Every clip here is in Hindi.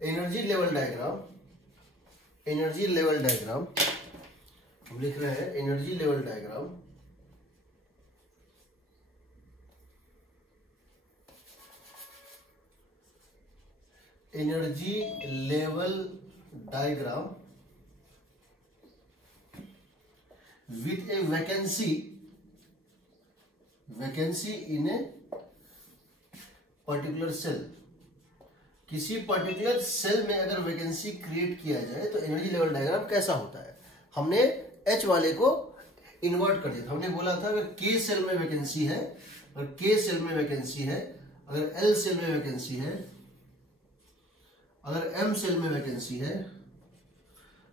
Energy level diagram, energy level diagram हम लिख रहे हैं, energy level diagram energy level diagram with a vacancy in a particular cell। किसी पर्टिकुलर सेल में अगर वैकेंसी क्रिएट किया जाए तो एनर्जी लेवल डायग्राम कैसा होता है। हमने H वाले को इन्वर्ट कर दिया। हमने बोला था अगर K सेल में वैकेंसी है, अगर K सेल में वैकेंसी है, अगर L सेल में वैकेंसी है, अगर M सेल में वैकेंसी है,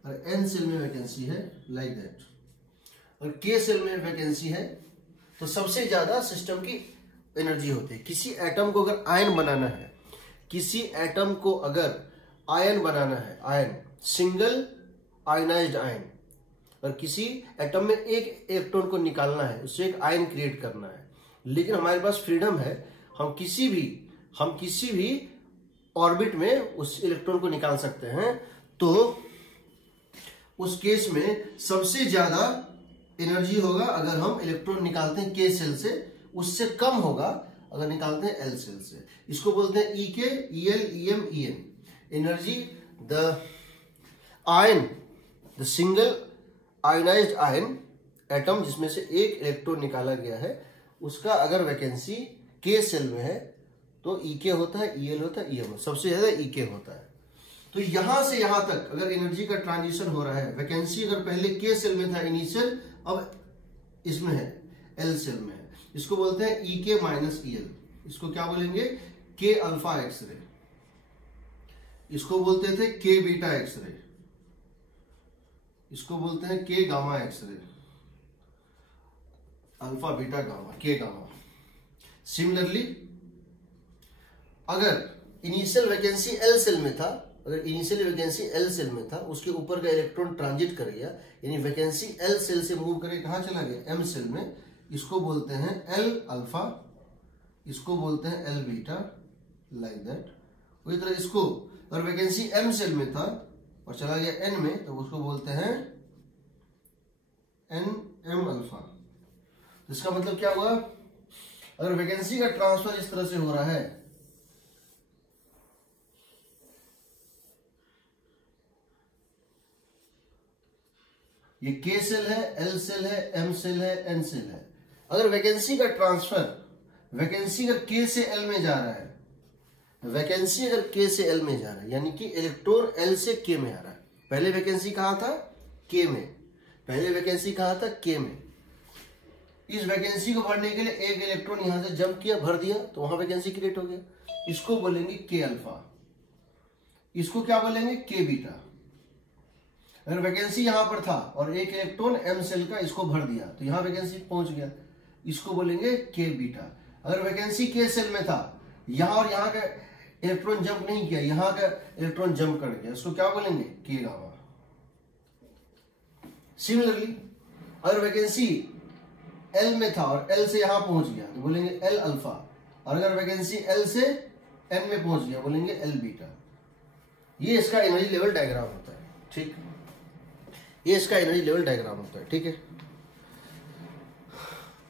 अगर N सेल में वैकेंसी है, लाइक दैट। और K सेल में वैकेंसी है तो सबसे ज्यादा सिस्टम की एनर्जी होती है। किसी एटम को अगर आयन बनाना है, किसी एटम को अगर आयन बनाना है, आयन सिंगल आयनाइज्ड आयन, और किसी एटम में एक इलेक्ट्रॉन को निकालना है, उससे एक आयन क्रिएट करना है, लेकिन हमारे पास फ्रीडम है, हम किसी भी ऑर्बिट में उस इलेक्ट्रॉन को निकाल सकते हैं, तो उस केस में सबसे ज्यादा एनर्जी होगा अगर हम इलेक्ट्रॉन निकालते हैं K सेल से, उससे कम होगा अगर निकालते हैं L सेल से। इसको बोलते हैं EK, EL, EM, EN। Energy the ion, the single ionised ion atom जिसमें से एक इलेक्ट्रॉन निकाला गया है, उसका अगर वैकेंसी K सेल में है तो EK होता है, EL होता है, EM होता है, सबसे ज्यादा EK होता है। तो यहां से यहां तक अगर एनर्जी का ट्रांजिशन हो रहा है, वैकेंसी अगर पहले K सेल में था इनिशियल, अब इसमें है L सेल में है, इसको बोलते हैं EK माइनस EL। इसको क्या बोलेंगे? K अल्फा एक्सरे, इसको बोलते थे K बीटा एक्सरे, इसको बोलते हैं K gamma X ray, alpha beta gamma, K gamma. Similarly अगर इनिशियल वैकेंसी L सेल में था, अगर इनिशियल वैकेंसी L सेल में था, उसके ऊपर का इलेक्ट्रॉन ट्रांजिट कर गया, यानी वैकेंसी L सेल से मूव करके कहां चला गया? M सेल में, इसको बोलते हैं L अल्फा, इसको बोलते हैं L बीटा, लाइक दैट। उसी तरह इसको अगर वैकेंसी M सेल में था और चला गया N में, तो उसको बोलते हैं N M अल्फा। तो इसका मतलब क्या हुआ? अगर वैकेंसी का ट्रांसफर इस तरह से हो रहा है, ये K सेल है, L सेल है, M सेल है, N सेल है। अगर वैकेंसी का ट्रांसफर, वैकेंसी अगर K से L में जा रहा है, वैकेंसी अगर K से L में जा रहा है, यानी कि इलेक्ट्रॉन L से K में आ रहा है। पहले वैकेंसी कहां था? K में। पहले वैकेंसी कहां था? K में। इस वैकेंसी को भरने के लिए एक इलेक्ट्रॉन यहां से जंप किया, भर दिया, तो वहां वैकेंसी क्रिएट हो गया। इसको बोलेंगे K अल्फा, इसको क्या बोलेंगे? K beta. अगर वैकेंसी यहां पर था और एक इलेक्ट्रॉन M सेल का इसको भर दिया, तो यहां वैकेंसी पहुंच गया, इसको बोलेंगे K बीटा। अगर वैकेंसी K सेल में था, यहां और यहां का इलेक्ट्रॉन जंप नहीं किया, यहां का इलेक्ट्रॉन जंप कर गया, इसको क्या बोलेंगे? K gamma. सिमिलरली अगर वैकेंसी L में था और L से यहां पहुंच गया, तो बोलेंगे L अल्फा, और अगर वैकेंसी L से N में पहुंच गया, बोलेंगे L बीटा। ये इसका एनर्जी लेवल डायग्राम होता है, ठीक। ये इसका एनर्जी लेवल डायग्राम होता है, ठीक है।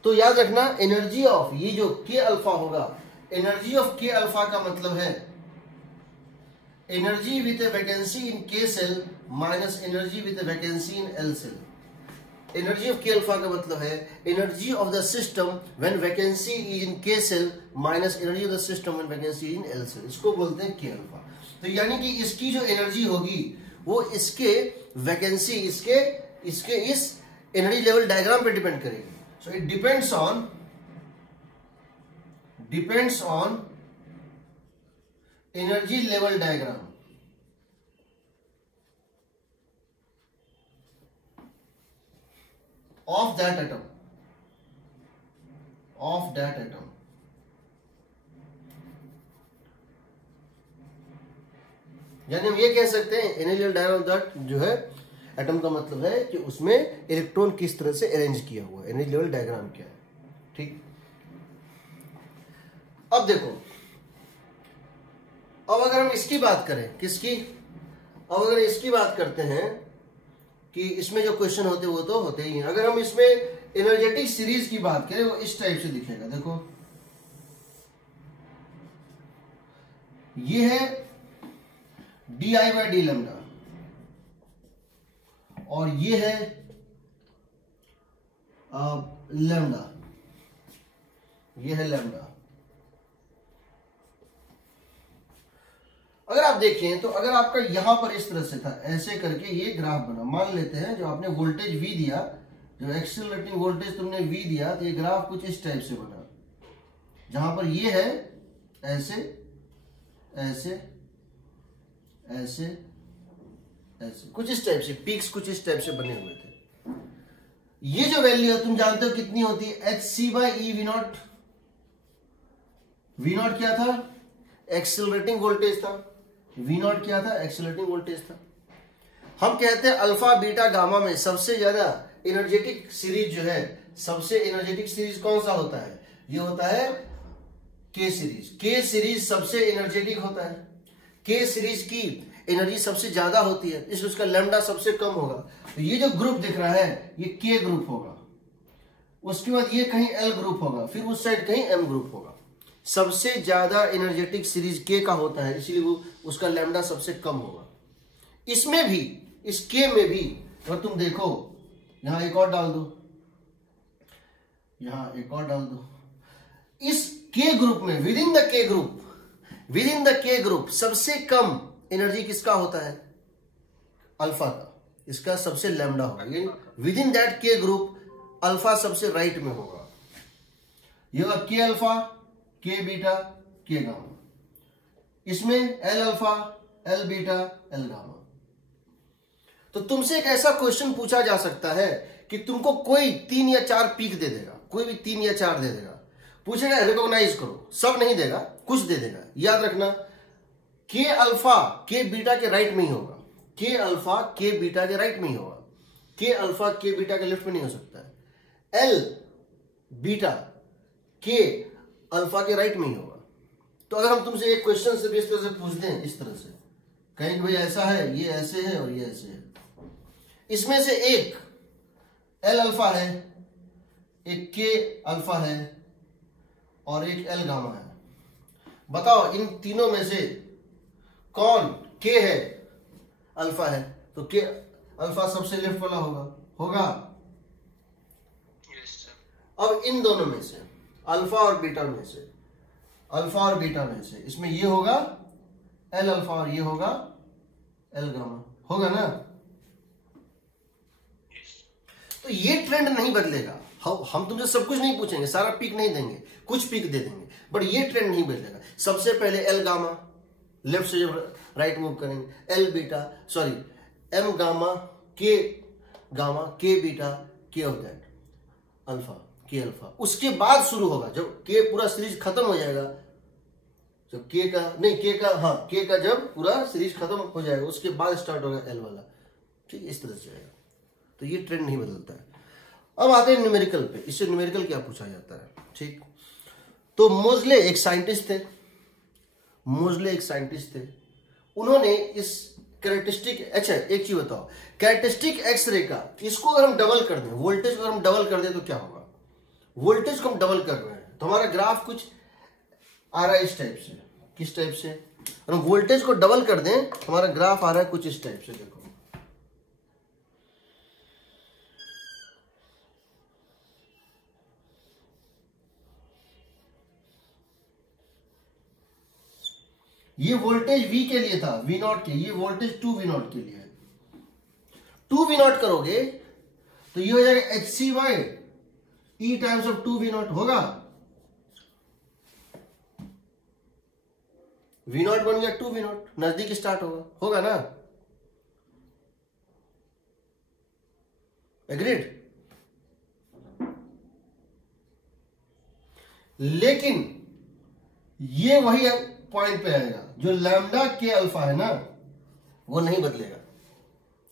तो याद रखना, एनर्जी ऑफ ये जो K अल्फा होगा, एनर्जी ऑफ K अल्फा का मतलब है energy with a vacancy in K shell minus energy with a vacancy in L shell. Energy of K alpha का मतलब है energy of the system when vacancy is in K shell minus energy of the system when vacancy in L shell. इसको बोलते हैं K अल्फा। तो यानी कि इसकी जो एनर्जी होगी वो इसके वैकेंसी, इसके इस एनर्जी लेवल डायग्राम पे डिपेंड करेगी। So it depends on energy level diagram of that atom, यानी हम ये कह सकते हैं एनर्जी लेवल डायग्राम दैट जो है एटम का मतलब है कि उसमें इलेक्ट्रॉन किस तरह से अरेंज किया हुआ है, एनर्जी लेवल डायग्राम क्या है, ठीक। अब देखो अब अगर हम इसकी बात करें, किसकी, अब अगर इसकी बात करते हैं कि इसमें जो क्वेश्चन होते वो तो होते ही हैं। अगर हम इसमें एनर्जेटिक सीरीज की बात करें वो इस टाइप से दिखेगा, देखो ये है di/d लैम्डा और ये है लैम्डा, ये है लैम्डा। अगर आप देखें तो अगर आपका यहां पर इस तरह से था, ऐसे करके ये ग्राफ बना, मान लेते हैं जो आपने वोल्टेज V दिया, जो एक्सेलरेटिंग वोल्टेज तुमने V दिया, तो ये ग्राफ कुछ इस टाइप से बना, जहां पर ये है ऐसे ऐसे ऐसे ऐसे कुछ इस टाइप से, पीक्स कुछ इस टाइप से बने हुए थे। ये जो वैल्यू है तुम जानते हो कितनी होती है, hc/e V0। V0 क्या था, एक्सेलरेटिंग वोल्टेज था, V0 क्या था, एक्सेलरेटिंग वोल्टेज था। हम कहते हैं अल्फा बीटा गामा में सबसे ज्यादा एनर्जेटिक सीरीज जो है, सबसे एनर्जेटिक सीरीज कौन सा होता है, ये होता है के सीरीज। के सीरीज सबसे एनर्जेटिक होता है, के सीरीज की एनर्जी सबसे ज्यादा होती है, इसलिए उसका लैम्डा सबसे कम होगा। तो ये जो ग्रुप दिख रहा है ये के ग्रुप होगा, उसके बाद ये कहीं एल ग्रुप होगा, फिर उस साइड कहीं एम ग्रुप होगा। सबसे ज्यादा एनर्जेटिक सीरीज के का होता है, इसलिए वो उसका लैम्डा सबसे कम होगा। इसमें भी, इस के में भी अगर तुम देखो, यहां एक और डाल दो, यहां एक और डाल दो, इस के ग्रुप में, विद इन द के ग्रुप, विद इन द के ग्रुप सबसे कम एनर्जी किसका होता है, अल्फा का, इसका सबसे लैम्डा होगा। ये विद इन दैट के ग्रुप अल्फा सबसे राइट में होगा। ये होगा के अल्फा, के बीटा, के गामा। इसमें L alpha, L beta, L gamma. तो तुमसे एक ऐसा क्वेश्चन पूछा जा सकता है कि तुमको कोई 3 या 4 पीक दे देगा, कोई भी 3 या 4 दे देगा, पूछेगा रिकॉग्नाइज करो, सब नहीं देगा, कुछ दे देगा। याद रखना के अल्फा के बीटा के राइट में ही होगा, के अल्फा के बीटा के राइट में ही होगा, के अल्फा के बीटा के लेफ्ट में नहीं हो सकता है। एल बीटा के अल्फा के राइट में ही होगा। तो अगर हम तुमसे एक क्वेश्चन से इस तरह से पूछ दें, इस तरह से कहें कि भाई ऐसा है, ये ऐसे है और ये ऐसे है, इसमें से एक एल अल्फा है, एक के अल्फा है और एक एल गामा है, बताओ इन तीनों में से कौन के है, अल्फा है, तो के अल्फा सबसे लेफ्ट वाला होगा। yes, अब इन दोनों में से, अल्फा और बीटा में से, अल्फा और बीटा में से, इसमें ये होगा एल अल्फा और ये होगा एल गामा, होगा ना। तो ये ट्रेंड नहीं बदलेगा। हम तुमसे सब कुछ नहीं पूछेंगे, सारा पीक नहीं देंगे, कुछ पीक दे देंगे, बट ये ट्रेंड नहीं बदलेगा। सबसे पहले एल गामा, लेफ्ट से जब राइट मूव करेंगे, L beta, sorry M gamma, K beta, K of that alpha, K alpha. उसके बाद शुरू होगा, जब के पूरा सीरीज खत्म हो जाएगा, जब के का नहीं, के का, हाँ के का जब पूरा सीरीज खत्म हो जाएगा, उसके बाद स्टार्ट होगा एल वाला। ठीक, इस तरह से जाएगा। तो ये ट्रेंड नहीं बदलता है। अब आते हैं न्यूमेरिकल पे। इससे न्यूमेरिकल क्या पूछा जाता है, ठीक। तो मोजले एक साइंटिस्ट थे, मोजले एक साइंटिस्ट थे, उन्होंने इस कैरेक्टरिस्टिक, अच्छा एक चीज बताओ, कैरेक्टरिस्टिक एक्सरे का, इसको अगर हम डबल कर दें, वोल्टेज को अगर हम डबल कर दें तो क्या होगा। वोल्टेज को हम डबल कर रहे हैं तो हमारा ग्राफ कुछ आ रहा है इस टाइप से। किस टाइप से, अगर हम वोल्टेज को डबल कर दें हमारा ग्राफ आ रहा है कुछ इस टाइप से। देखो ये वोल्टेज V के लिए था, V0 के, ये वोल्टेज 2V0 के लिए है। 2V0 करोगे तो ये हो जाएगा hc/e टाइम्स ऑफ 2V0 होगा। V0 बन गया 2V0, नजदीक स्टार्ट होगा ना। एग्रीड। लेकिन ये वही पॉइंट पे आएगा, जो लैम्डा के अल्फा है ना, वो नहीं बदलेगा,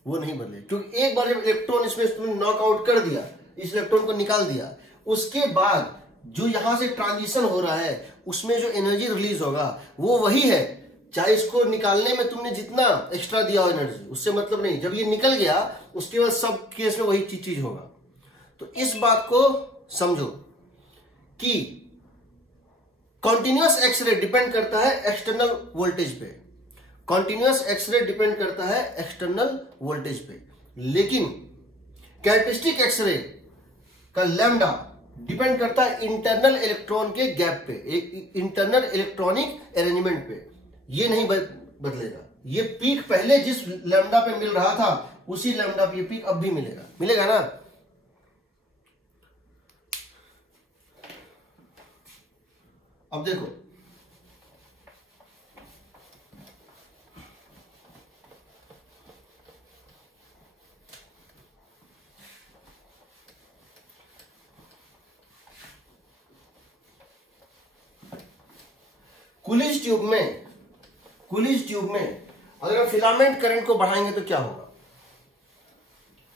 वो नहीं बदलेगा। क्योंकि एक बार जब इलेक्ट्रॉन इसमें तुमने नॉकआउट कर दिया, इस इलेक्ट्रॉन को निकाल दिया, उसके बाद जो यहां से ट्रांजिशन हो रहा है उसमें जो एनर्जी रिलीज होगा वो वही है चाहे इसको निकालने में तुमने जितना एक्स्ट्रा दिया हो एनर्जी, उससे मतलब नहीं। जब ये निकल गया उसके बाद सब केस में वही चीज होगा। तो इस बात को समझो कि कॉन्टिन्यूअस एक्सरे डिपेंड करता है एक्सटर्नल वोल्टेज पे, कॉन्टिन्यूअस एक्सरे डिपेंड करता है एक्सटर्नल वोल्टेज पे, लेकिन कैरेक्टरिस्टिक एक्सरे का लैम्डा डिपेंड करता है इंटरनल इलेक्ट्रॉन के गैप पे, इंटरनल इलेक्ट्रॉनिक अरेंजमेंट पे। ये नहीं बदलेगा। ये पीक पहले जिस लैम्डा पे मिल रहा था उसी लैम्डा पे ये पीक अब भी मिलेगा, मिलेगा ना। अब देखो, कुलिज ट्यूब में अगर हम फिलामेंट करंट को बढ़ाएंगे तो क्या होगा?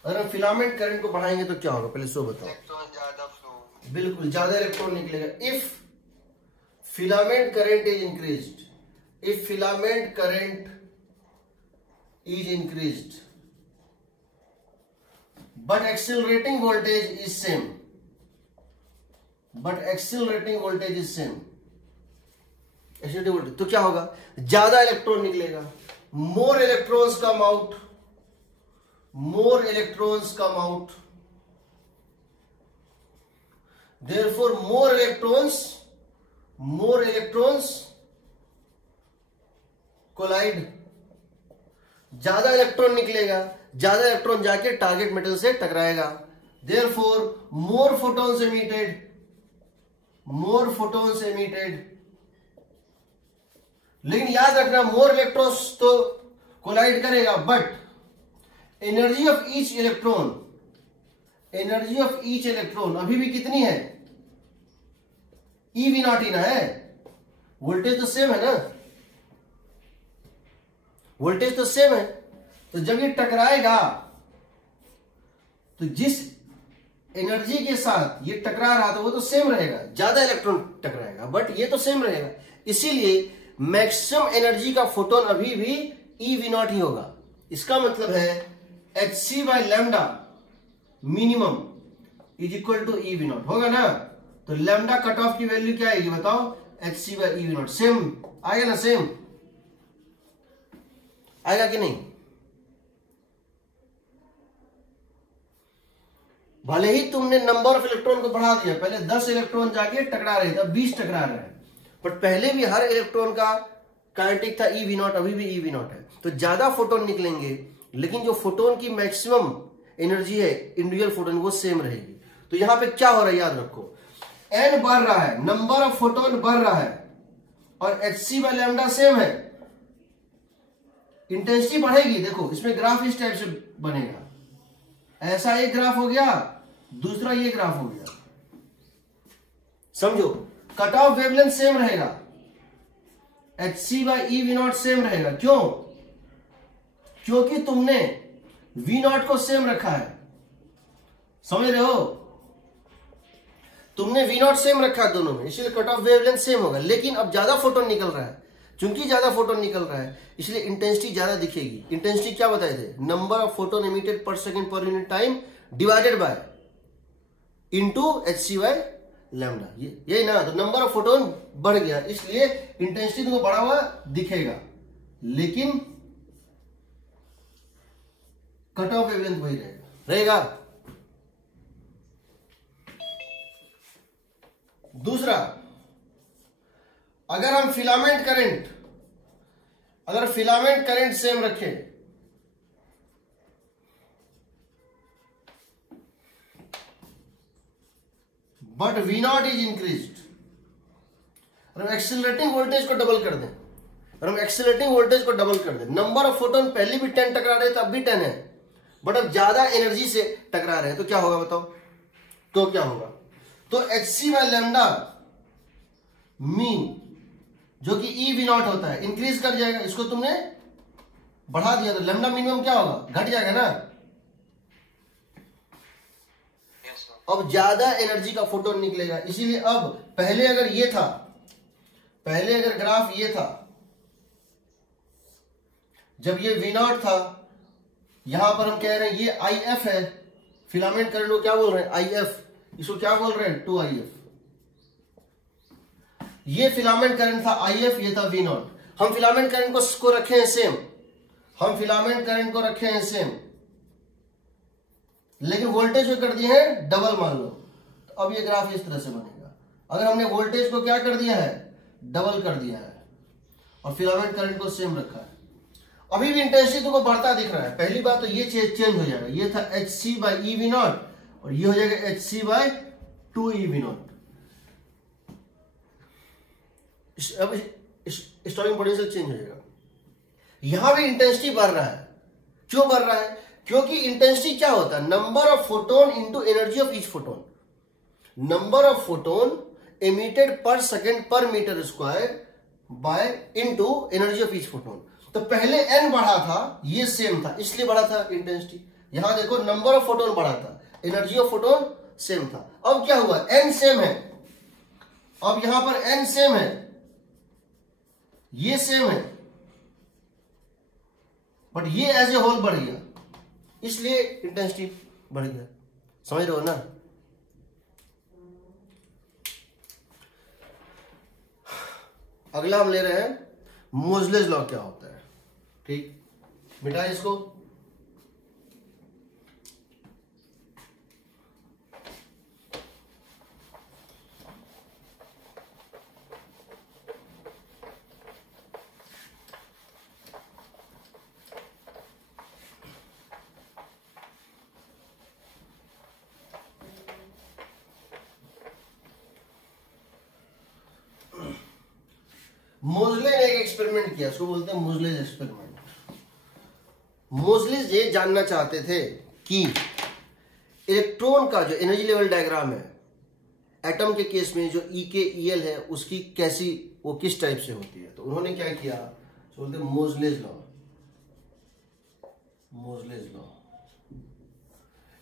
अगर हम फिलामेंट करंट को बढ़ाएंगे तो क्या होगा, पहले सो बताओ। इलेक्ट्रॉन ज्यादा फ्लो, बिल्कुल ज्यादा इलेक्ट्रॉन निकलेगा। If filament current is increased, if filament current is increased but accelerating voltage is same, but accelerating voltage is same, तो क्या होगा? ज्यादा इलेक्ट्रॉन निकलेगा, more electrons come out, more electrons come out, therefore more electrons collide. ज्यादा इलेक्ट्रॉन निकलेगा, ज्यादा इलेक्ट्रॉन जाके टारगेट मेटल से टकराएगा, therefore more photons emitted, more photons emitted. लेकिन याद रखना, मोर इलेक्ट्रॉन्स तो कोलाइड करेगा, but energy of each electron, energy of each electron अभी भी कितनी है? ई वी नॉट ही ना है, वोल्टेज तो सेम है ना, वोल्टेज तो सेम है। तो जब ये टकराएगा तो जिस एनर्जी के साथ ये टकरा रहा था वो तो सेम रहेगा, ज्यादा इलेक्ट्रॉन टकराएगा बट ये तो सेम रहेगा। इसीलिए मैक्सिमम एनर्जी का फोटोन अभी भी ई वी नॉट ही होगा। इसका मतलब है H C by lambda minimum is equal to E we naught होगा ना। तो लैम्डा कट ऑफ की वैल्यू क्या आएगी बताओ? H C by E we naught. Same आएगा ना, सेम आएगा कि नहीं? भले ही तुमने नंबर ऑफ इलेक्ट्रॉन को बढ़ा दिया, पहले 10 इलेक्ट्रॉन जाके टकरा रहे थे, अब 20 टकरा रहे हैं, बट पहले भी हर इलेक्ट्रॉन का काइनेटिक था ई वी नॉट, अभी भी ई वी नॉट है। तो ज्यादा फोटोन निकलेंगे, लेकिन जो फोटोन की मैक्सिमम एनर्जी है इंडिविजुअल फोटोन वो सेम रहेगी। तो यहां पे क्या हो रहा है याद रखो, एन बढ़ रहा है, नंबर ऑफ फोटोन बढ़ रहा है, और H C by lambda same है, इंटेंसिटी बढ़ेगी। देखो इसमें ग्राफ इस टाइप से बनेगा, ऐसा एक ग्राफ हो गया, दूसरा ये ग्राफ हो गया, समझो। कट ऑफ वेवलेंथ सेम रहेगा, H C by E we naught same रहेगा। क्यों? क्योंकि तुमने वी नॉट को सेम रखा है, समझ रहे हो? तुमने वी नॉट सेम रखा है दोनों में, इसलिए कट ऑफ वेवलेंथ सेम होगा। लेकिन अब ज्यादा फोटोन निकल रहा है, चूंकि ज्यादा फोटोन निकल रहा है इसलिए इंटेंसिटी ज्यादा दिखेगी। इंटेंसिटी क्या बताए थे? Number of photon emitted per second per unit time divided by into H C by lambda, यही ना। तो नंबर ऑफ फोटोन बढ़ गया, इसलिए इंटेंसिटी तुमको बढ़ा हुआ दिखेगा, लेकिन कट ऑफ वेवलेंथ वही रहेगा। दूसरा, अगर हम फिलामेंट करंट सेम रखें, but V naught is increased, और हम एक्सेलरेटिंग वोल्टेज को डबल कर दें, नंबर ऑफ फोटोन पहले भी 10 टकरा रहे थे, अब भी 10 है, बट अब ज्यादा एनर्जी से टकरा रहे हैं, तो क्या होगा बताओ? तो क्या होगा? तो H C by lambda mean जो कि ई वी नॉट होता है इंक्रीज कर जाएगा। इसको तुमने बढ़ा दिया तो लैम्डा मिनिमम क्या होगा? घट जाएगा ना। अब ज्यादा एनर्जी का फोटोन निकलेगा, इसीलिए अब पहले अगर ये था, पहले अगर ग्राफ ये था, जब ये V0 था, यहां पर हम कह रहे हैं ये IF है, फिलामेंट करंट को क्या बोल रहे हैं? IF, इसको क्या बोल रहे हैं? 2IF। ये फिलामेंट करंट था IF, ये था V0। हम फिलामेंट करंट को रखे हैं सेम, हम फिलामेंट करंट को रखे हैं सेम, लेकिन वोल्टेज को कर दिए हैं डबल मान लो। तो अब ये ग्राफ इस तरह से बनेगा। अगर हमने वोल्टेज को क्या कर दिया है? डबल कर दिया है, और फिलामेंट करंट को सेम रखा है। अभी भी इंटेंसिटी को बढ़ता दिख रहा है। पहली बात तो ये चेंज हो जाएगा, ये था HC/eV0 और ये हो जाएगा HC/2eV0। अब स्टॉकिंग पोटेंशियल चेंज हो जाएगा। यहां भी इंटेंसिटी बढ़ रहा है। क्यों बढ़ रहा है? क्योंकि इंटेंसिटी क्या होता है? Number of photon into energy of each photon. Number of photon emitted per second per metre square by into energy of each photon. तो पहले n बढ़ा था, ये सेम था, इसलिए बढ़ा था इंटेंसिटी। यहां देखो नंबर ऑफ फोटोन बढ़ा था, एनर्जी ऑफ फोटोन सेम था। अब क्या हुआ? n सेम है, अब यहां पर n सेम है, ये सेम है, बट ये एज ए होल बढ़ गया, इसलिए इंटेंसिटी बढ़ गया। समझ रहे हो ना? अगला हम ले रहे हैं मोजलेस लॉ क्या होता है। ठीक, मिटा इसको। मोजले ने एक एक्सपेरिमेंट किया, उसको बोलते हैं मोजलेस एक्सपेरिमेंट। मोजलेस ये जानना चाहते थे कि इलेक्ट्रॉन का जो एनर्जी लेवल डायग्राम है, एटम के केस में जो EK/EL है, उसकी कैसी, वो किस टाइप से होती है। तो उन्होंने क्या किया, बोलते हैं मोजलेस लॉ। मोजलेस लॉ,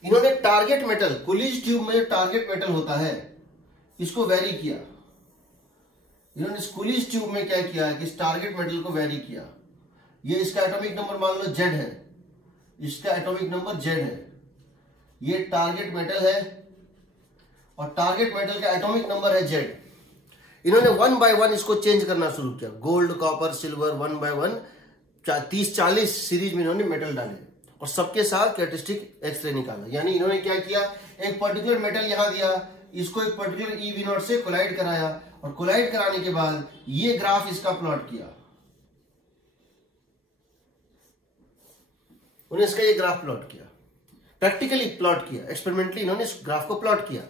इन्होंने टारगेट मेटल, कुलिज ट्यूब में टारगेट मेटल होता है, इसको वेरी किया। इन्होंने कुलिज ट्यूब में क्या किया कि इस टारगेट मेटल को वेरी किया। ये इसका एटॉमिक नंबर मान लो Z है, इसका एटॉमिक नंबर Z है, ये टारगेट मेटल है और टारगेट मेटल का एटॉमिक नंबर है Z। इन्होंने 1 by 1 इसको चेंज करना शुरू किया, gold, copper, silver, 1 by 1 30-40 series में इन्होंने मेटल डाले और सबके साथ कैरेक्टरिस्टिक एक्सरे निकाला। यानी इन्होंने क्या किया, एक पर्टिकुलर मेटल यहां दिया, इसको एक पर्टिकुलर EV0 से कोलाइड कराया और कोलाइड कराने के बाद ये ग्राफ इसका प्लॉट किया। उन्होंने इसका ये ग्राफ प्लॉट किया, प्रैक्टिकली प्लॉट किया, एक्सपेरिमेंटली इन्होंने इस ग्राफ को प्लॉट किया।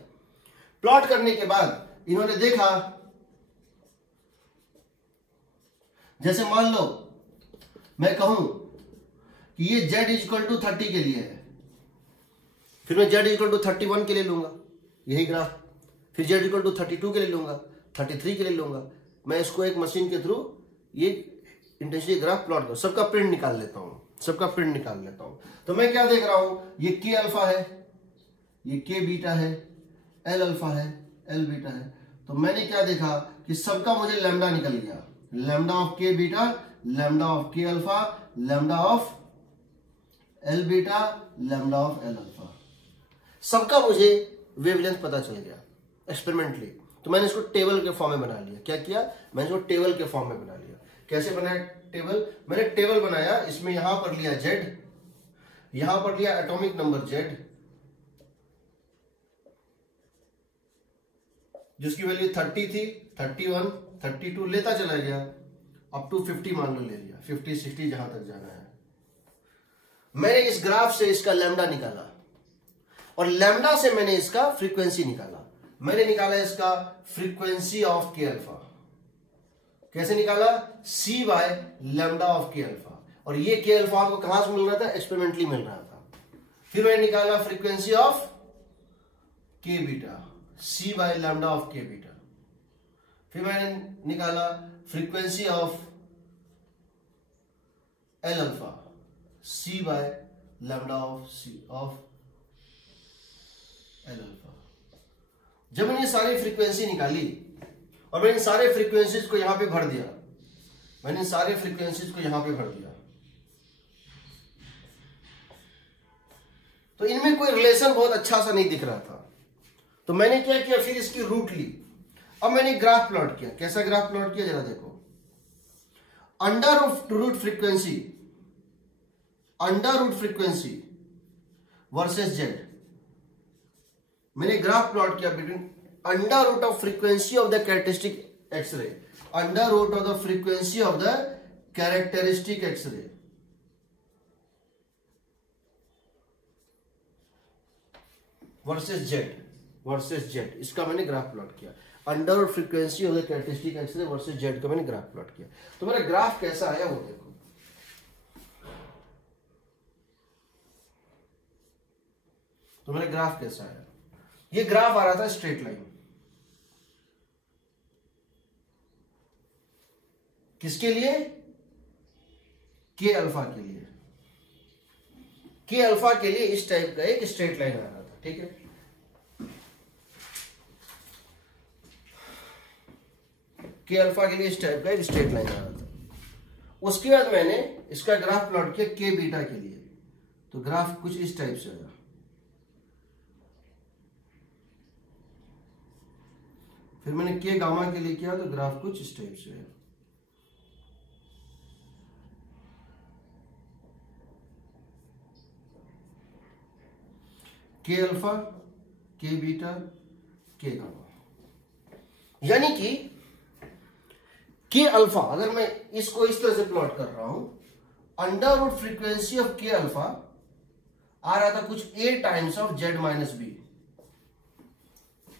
प्लॉट करने के बाद इन्होंने देखा, जैसे मान लो मैं कहूं कि ये Z=30 के लिए है, फिर मैं Z=31 के लिए लूंगा यही ग्राफ, फिर Z=32 के लिए लूंगा, 33 के लिए लूंगा। मैं इसको एक मशीन के थ्रू ये इंटेंसिटी ग्राफ प्लॉट कर, सबका प्रिंट निकाल लेता हूं, सबका प्रिंट निकाल लेता हूं। तो मैं क्या देख रहा हूं, ये K अल्फा है, ये K बीटा है, L अल्फा है, L बीटा है। तो मैंने क्या देखा कि सबका मुझे लैम्डा निकल गया, lambda of K beta, lambda of K alpha, lambda of L beta, lambda of L alpha. सबका मुझे वेवलेंथ पता चल गया एक्सपेरिमेंटली। तो मैंने इसको टेबल के फॉर्म में बना लिया। क्या किया, मैंने इसको टेबल के फॉर्म में बना लिया। कैसे बनाया टेबल, मैंने टेबल बनाया, इसमें यहां पर लिया Z, यहां पर लिया एटॉमिक नंबर Z, जिसकी वैल्यू 30 थी, 31, 32 लेता चला गया, अप टू 50 मान लो ले लिया, 50, 60 जहां तक जाना है। मैंने इस ग्राफ से इसका लैम्डा निकाला और लैम्डा से मैंने इसका फ्रीक्वेंसी निकाला। मैंने निकाला इसका फ्रीक्वेंसी ऑफ K अल्फा। कैसे निकाला, C bye lambda of K alpha. और ये K अल्फा आपको कहां से मिल रहा था, एक्सपेरिमेंटली मिल रहा था। फिर मैंने निकाला frequency of K beta, C bye lambda of K beta. फिर मैंने निकाला frequency of L alpha, C bye lambda of L alpha. जब मैंने सारी फ्रीक्वेंसी निकाली और मैंने सारे फ्रीक्वेंसीज को यहां पे भर दिया, मैंने सारे फ्रीक्वेंसीज को यहां पे भर दिया, तो इनमें कोई रिलेशन बहुत अच्छा सा नहीं दिख रहा था, तो मैंने क्या किया, फिर इसकी रूट ली। अब मैंने ग्राफ प्लॉट किया। कैसा ग्राफ प्लॉट किया जरा देखो। Under root frequency versus Z. मैंने ग्राफ प्लॉट किया between under root of frequency of the characteristic X ray, under root of the frequency of the characteristic X ray versus Z. इसका मैंने ग्राफ प्लॉट किया। Under root frequency of the characteristic X ray versus Z का मैंने ग्राफ प्लॉट किया। तो मेरा ग्राफ कैसा आया वो देखो। तो मेरा ग्राफ कैसा आया, ये ग्राफ आ रहा था स्ट्रेट लाइन। किसके लिए? के अल्फा के लिए। के अल्फा के लिए इस टाइप का एक स्ट्रेट लाइन आ रहा था, ठीक है। के अल्फा के लिए इस टाइप का एक स्ट्रेट लाइन आ रहा था। उसके बाद मैंने इसका ग्राफ प्लॉट किया के बीटा के लिए, तो ग्राफ कुछ इस टाइप से आया। फिर मैंने के गामा के लिए किया तो ग्राफ कुछ इस टाइप से है। के अल्फा, के बीटा, के गामा। यानी कि के अल्फा, अगर मैं इसको इस तरह से प्लॉट कर रहा हूं, under root frequency of K alpha आ रहा था कुछ A times of Z minus B.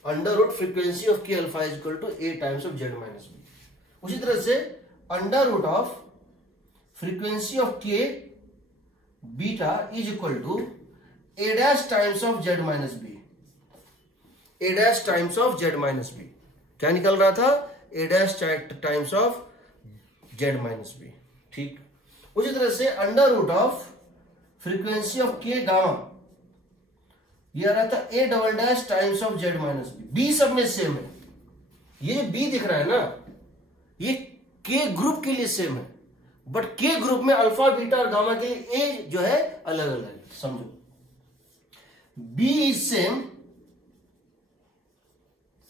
Under root frequency of K alpha is equal to A times of Z minus B. उसी तरह से under root of frequency of K beta is equal to A dash times of Z minus B. A dash times of Z minus B क्या निकल रहा था? A dash times of Z minus B, ठीक। उसी तरह से under root of frequency of K gamma, ये आ रहा था A double dash times of Z minus B. B सब में सेम है। ये जो बी दिख रहा है ना, ये के ग्रुप के लिए सेम है, बट के ग्रुप में अल्फा बीटा और गामा के लिए ए जो है अलग अलग है। समझो, बी इज सेम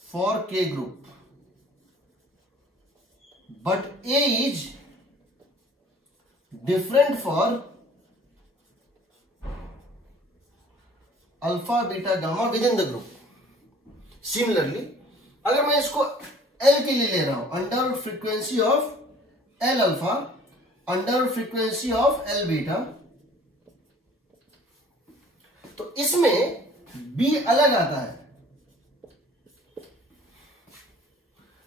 फॉर के group, but A is different for alpha, beta, gamma within the group. Similarly, अगर मैं इसको L के लिए ले रहा हूं, under frequency of L alpha, under frequency of L beta, तो इसमें B अलग आता है,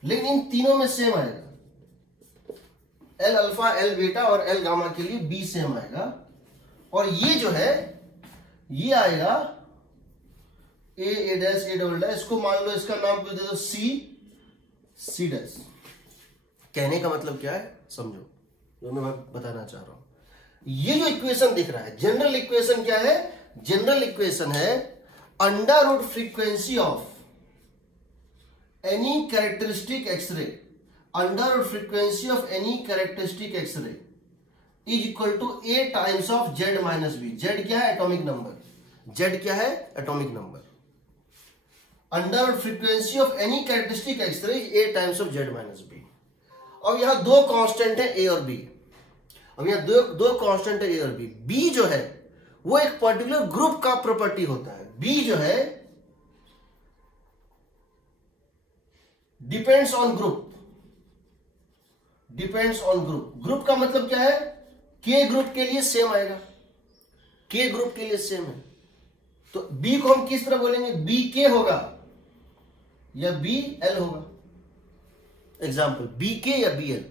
लेकिन इन तीनों में सेम आएगा। एल अल्फा, एल बीटा और एल गामा के लिए बी सेम आएगा। और ये जो है ये आएगा ए डैश, ए डबल डैश। इसको मान लो, इसका नाम दे दो सी डैश। कहने का मतलब क्या है समझो, जो मैं बताना चाह रहा हूं। ये जो इक्वेशन दिख रहा है, जनरल इक्वेशन क्या है? जनरल इक्वेशन है under root frequency of any characteristic X ray, under root frequency of any characteristic X ray is equal to A times of Z minus B. Z क्या है? Atomic number. जेड क्या है? Atomic number. Under root frequency of any characteristic X ray is A times of Z minus B. अब यहां दो कांस्टेंट है ए और बी। अब यहां दो कांस्टेंट है ए और बी। बी जो है वो एक पर्टिकुलर ग्रुप का प्रॉपर्टी होता है। बी जो है depends on group. Depends on group. Group का मतलब क्या है? के ग्रुप के लिए सेम आएगा। के ग्रुप के लिए सेम है, तो बी को हम किस तरह बोलेंगे? बी के होगा या बी एल होगा। एग्जाम्पल बी के या बी एल।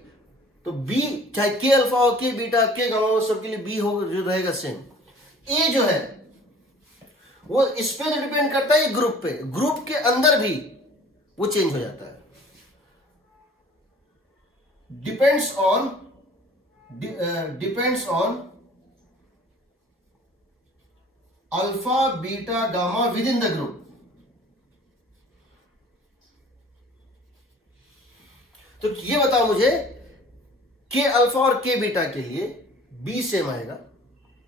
तो बी चाहे के अल्फा हो, के बीटा, के गामा हो, सबके लिए बी हो रहेगा सेम। ए जो है वो इस पे जो डिपेंड करता है ग्रुप पे, ग्रुप के अंदर भी वो चेंज हो जाता है। Depends on alpha beta gamma with in the group. तो ये बताओ मुझे, के अल्फा और के बीटा के लिए बी सेम आएगा,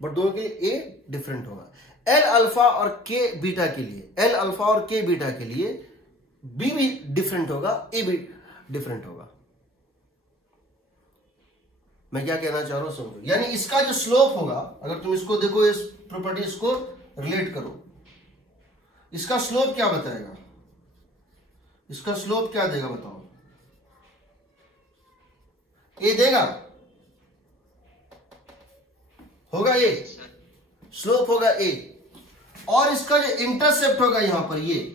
बट दोनों के लिए ए डिफरेंट होगा। एल अल्फा और के बीटा के लिए, एल अल्फा और के बीटा के लिए बी भी डिफरेंट होगा, ए भी डिफरेंट होगा। मैं क्या कहना चाह रहा हूं समझो, यानी इसका जो स्लोप होगा, अगर तुम इसको देखो, इस प्रॉपर्टीज को रिलेट करो, इसका स्लोप क्या बताएगा, इसका स्लोप क्या देगा बताओ, ए देगा, होगा ए, स्लोप होगा ए, और इसका जो इंटरसेप्ट होगा यहां पर ये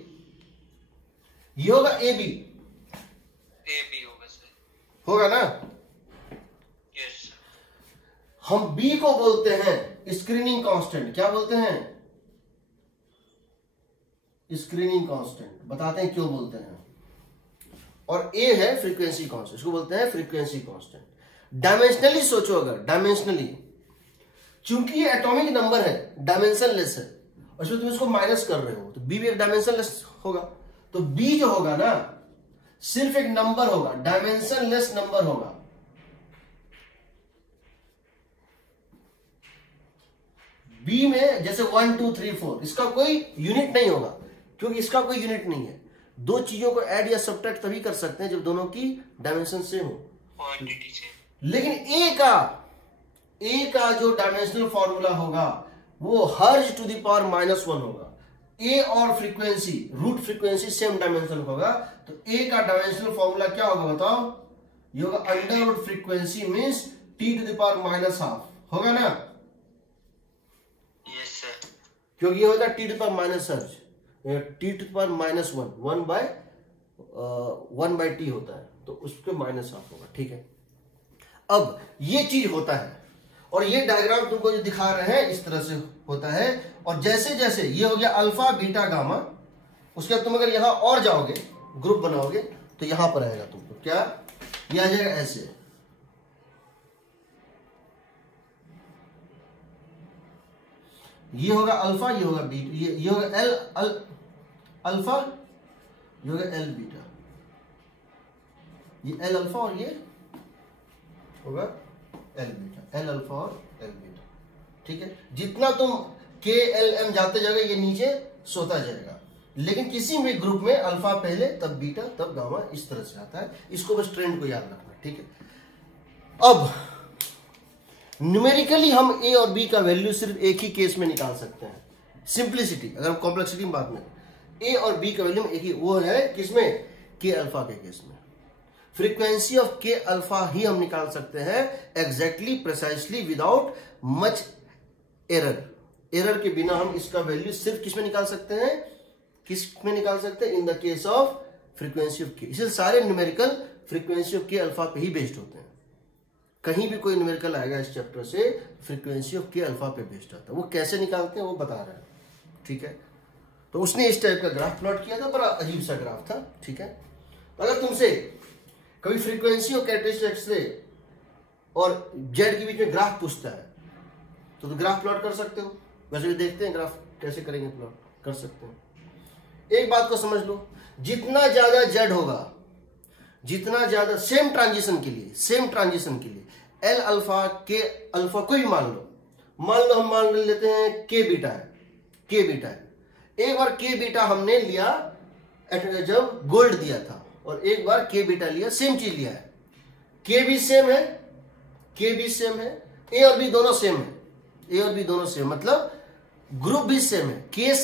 होगा ए बी होगा सर, होगा ना। यस हम बी को बोलते हैं स्क्रीनिंग कांस्टेंट, क्या बोलते हैं, स्क्रीनिंग कांस्टेंट, बताते हैं क्यों बोलते हैं। और ए है फ्रीक्वेंसी कांस्टेंट, इसको बोलते हैं फ्रीक्वेंसी कांस्टेंट। डायमेंशनली सोचो, अगर डायमेंशनली, चूंकि ये एटॉमिक नंबर है, डायमेंशनलेस है, और इसमें तुम इसको माइनस कर रहे हो, तो बी भी एक डायमेंशनलेस होगा। तो बी जो होगा ना, सिर्फ एक नंबर होगा, डायमेंशनलेस नंबर होगा। बी में जैसे 1 2 3 4, इसका कोई यूनिट नहीं होगा, क्योंकि इसका कोई यूनिट नहीं है। दो चीजों को ऐड या सब्ट्रैक्ट तभी कर सकते हैं जब दोनों की डायमेंशन सेम हो। लेकिन ए का जो डायमेंशनल फॉर्मूला होगा वो हर्ज टू द पावर -1 होगा। ए और frequency, root frequency same dimension होगा, तो ए का डायमेंशनल फॉर्मूला क्या होगा बताओ, ये होगा under root frequency means T to the power -12 होगा ना। यस सर, क्योंकि ये होता है T to the power minus hertz, T to the power -1 1 by T होता है, तो उसके -12 होगा, ठीक है। अब ये चीज होता है, और ये डायग्राम तुमको जो दिखा रहे हैं इस तरह से होता है। और जैसे जैसे ये हो गया अल्फा बीटा गामा, उसके बाद तुम अगर यहां और जाओगे, ग्रुप बनाओगे, तो यहां पर आएगा तुमको क्या, ये आ जाएगा ऐसे, ये होगा अल्फा, ये होगा बीटा, ये होगा अल्फा, ये होगा एल बीटा, ये एल अल्फा और ये होगा एल बीटा, एल अल्फा और एल बीटा, ठीक है। जितना तुम के एल एम जाते जाएगा ये नीचे सोता जाएगा, लेकिन किसी भी ग्रुप में अल्फा पहले तब बीटा तब गामा, इस तरह से आता है। इसको बस ट्रेंड को याद रखना, ठीक है। अब न्यूमेरिकली हम ए और बी का वैल्यू सिर्फ एक ही केस में निकाल सकते हैं, सिंप्लिसिटी, अगर हम कॉम्प्लेक्सिटी में बात में, ए और बी का वैल्यू एक ही, वो है किसमें, के अल्फा के केस में। फ्रीक्वेंसी ऑफ के अल्फा ही हम निकाल सकते हैं exactly, precisely, without much error. Error के बिना हम इसका वैल्यू सिर्फ किस में निकाल सकते हैं, किस में निकाल सकते हैं, in the case of frequency of के। इसलिए सारे numerical frequency of K alpha पे ही बेस्ड होते हैं। कहीं भी कोई न्यूमेरिकल आएगा इस चैप्टर से, फ्रीक्वेंसी ऑफ के अल्फा पे बेस्ड आता है। वो कैसे निकालते हैं वो बता रहा है, ठीक है। तो उसने इस टाइप का ग्राफ प्लॉट किया था, बड़ा अजीब सा ग्राफ था, ठीक है। अगर तुमसे कभी फ्रीक्वेंसी और कैरेक्टरिस्टिक्स से और जेड के बीच में ग्राफ पूछता है, तो ग्राफ प्लॉट कर सकते हो। वैसे भी देखते हैं ग्राफ कैसे करेंगे, प्लॉट कर सकते हैं। एक बात को समझ लो, जितना ज्यादा जेड होगा, जितना ज्यादा सेम ट्रांजिशन के लिए एल अल्फा के अल्फा कोई भी मान लो हम मान लेते हैं के बीटा है। एक बार के बीटा हमने लिया जब गोल्ड दिया था, और एक बार के बीटा लिया, सेम चीज लिया है, के भी सेम है, ए और बी दोनों सेम, मतलब ग्रुप भी सेम है, के